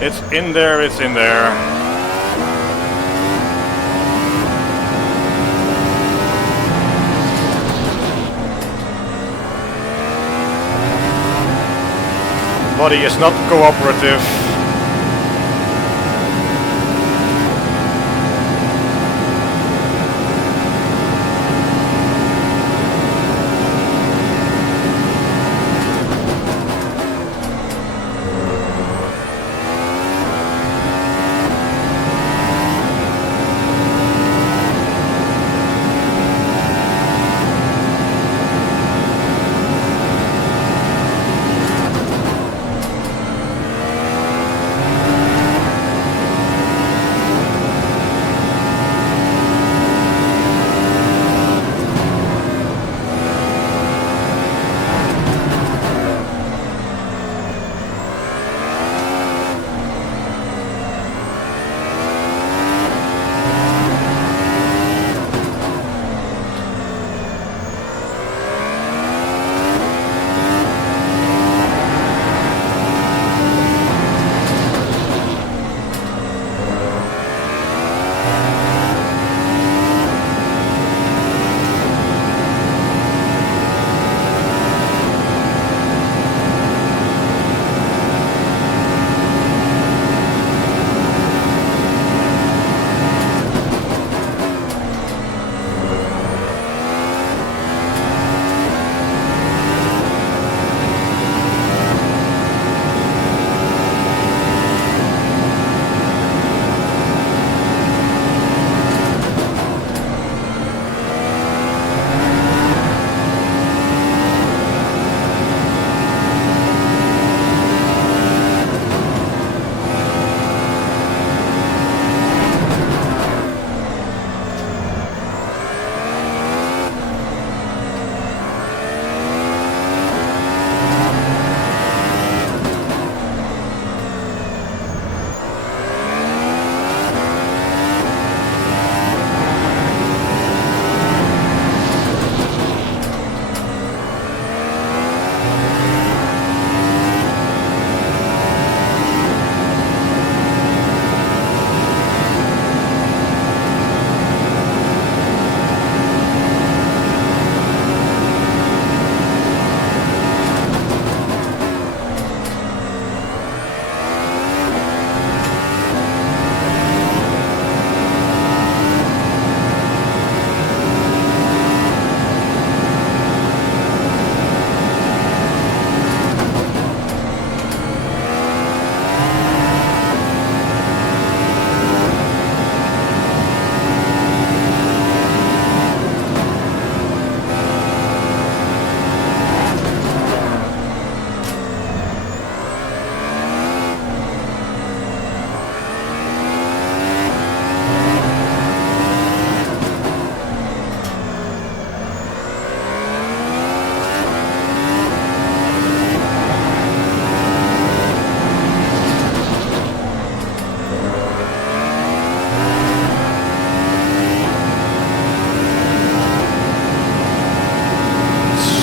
It's in there, it's in there. Body is not cooperative.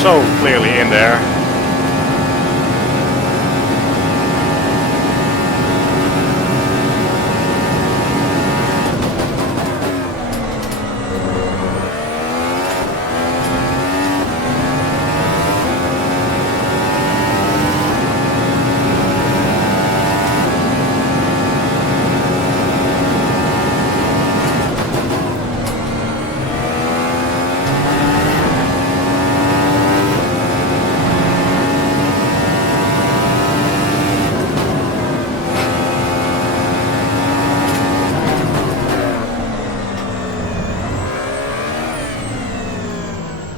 So clearly in there.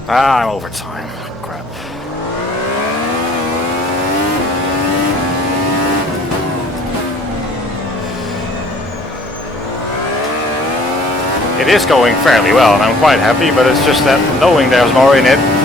Ah, I'm over time. Crap. It is going fairly well, and I'm quite happy, but it's just that knowing there's more in it.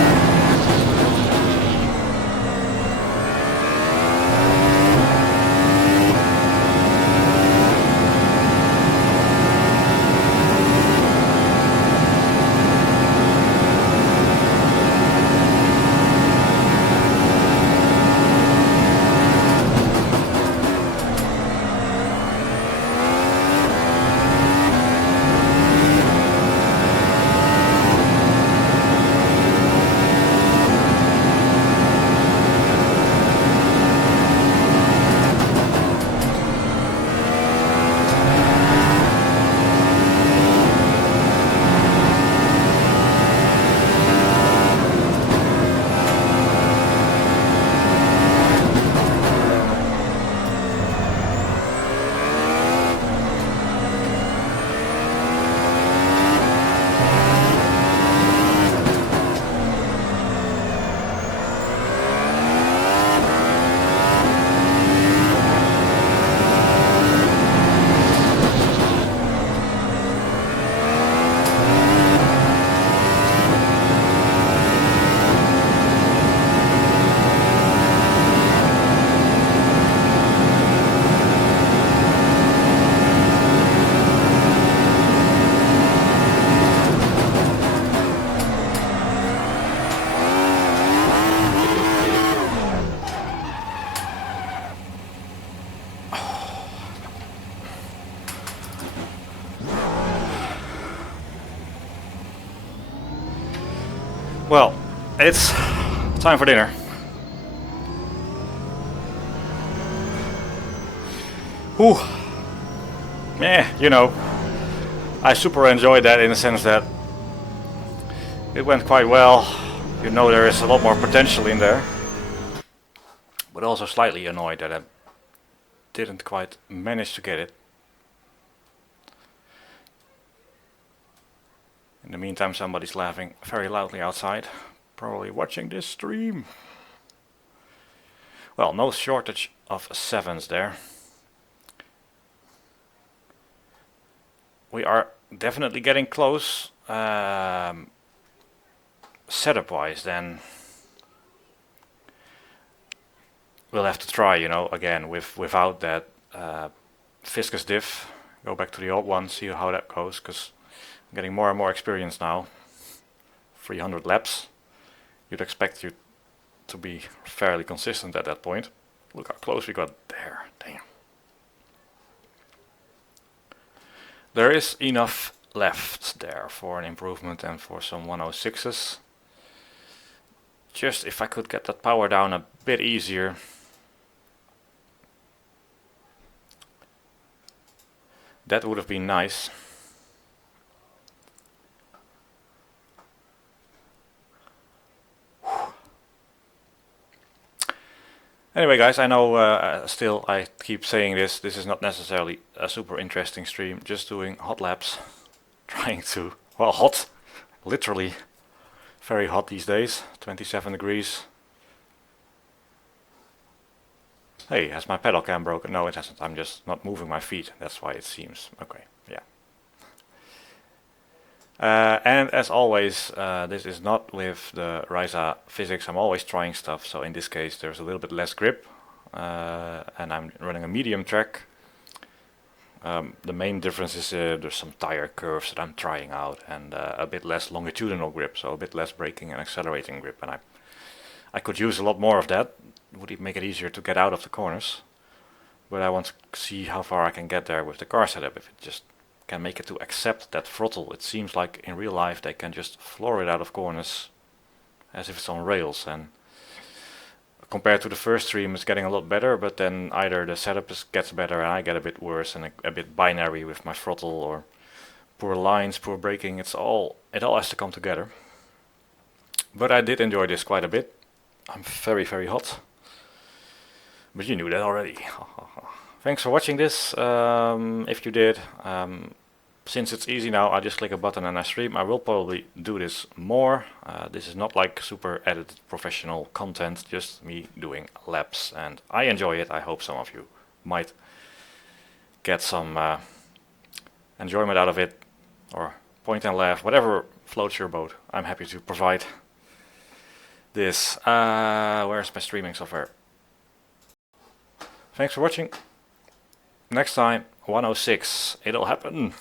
Well, it's time for dinner. Whew. You know, I super enjoyed that in the sense that it went quite well. You know, there is a lot more potential in there. But also slightly annoyed that I didn't quite manage to get it. In the meantime, somebody's laughing very loudly outside, probably watching this stream. Well, no shortage of 7s there. We are definitely getting close. Setup wise, then we'll have to try, you know, again without that Viscous diff. Go back to the old one, see how that goes, because I'm getting more and more experience now. 300 laps. You'd expect you to be fairly consistent at that point. Look how close we got there. Damn. There is enough left there for an improvement and for some 106s. Just if I could get that power down a bit easier. That would have been nice. Anyway guys, I know still I keep saying this is not necessarily a super interesting stream, just doing hot laps, trying to, well, hot, literally very hot these days, 27 degrees. Hey, has my pedal cam broken? No, it hasn't, I'm just not moving my feet, that's why it seems, okay, yeah. And as always, this is not with the Ryza physics. I'm always trying stuff, so in this case there's a little bit less grip, and I'm running a medium track. The main difference is there's some tire curves that I'm trying out, and a bit less longitudinal grip, so a bit less braking and accelerating grip, and I could use a lot more of that. Would make it easier to get out of the corners, but I want to see how far I can get there with the car setup, if it just can make it to accept that throttle. It seems like in real life they can just floor it out of corners as if it's on rails, and compared to the first stream it's getting a lot better, but then either the setup gets better and I get a bit worse and a bit binary with my throttle, or poor lines, poor braking. It all has to come together. But I did enjoy this quite a bit. I'm very hot, but you knew that already. Thanks for watching this. If you did, since it's easy now, I just click a button and I stream. I will probably do this more. This is not like super edited professional content, just me doing laps, and I enjoy it. I hope some of you might get some enjoyment out of it, or point and laugh, whatever floats your boat. I'm happy to provide this. Where's my streaming software? Thanks for watching. Next time, 106, it'll happen.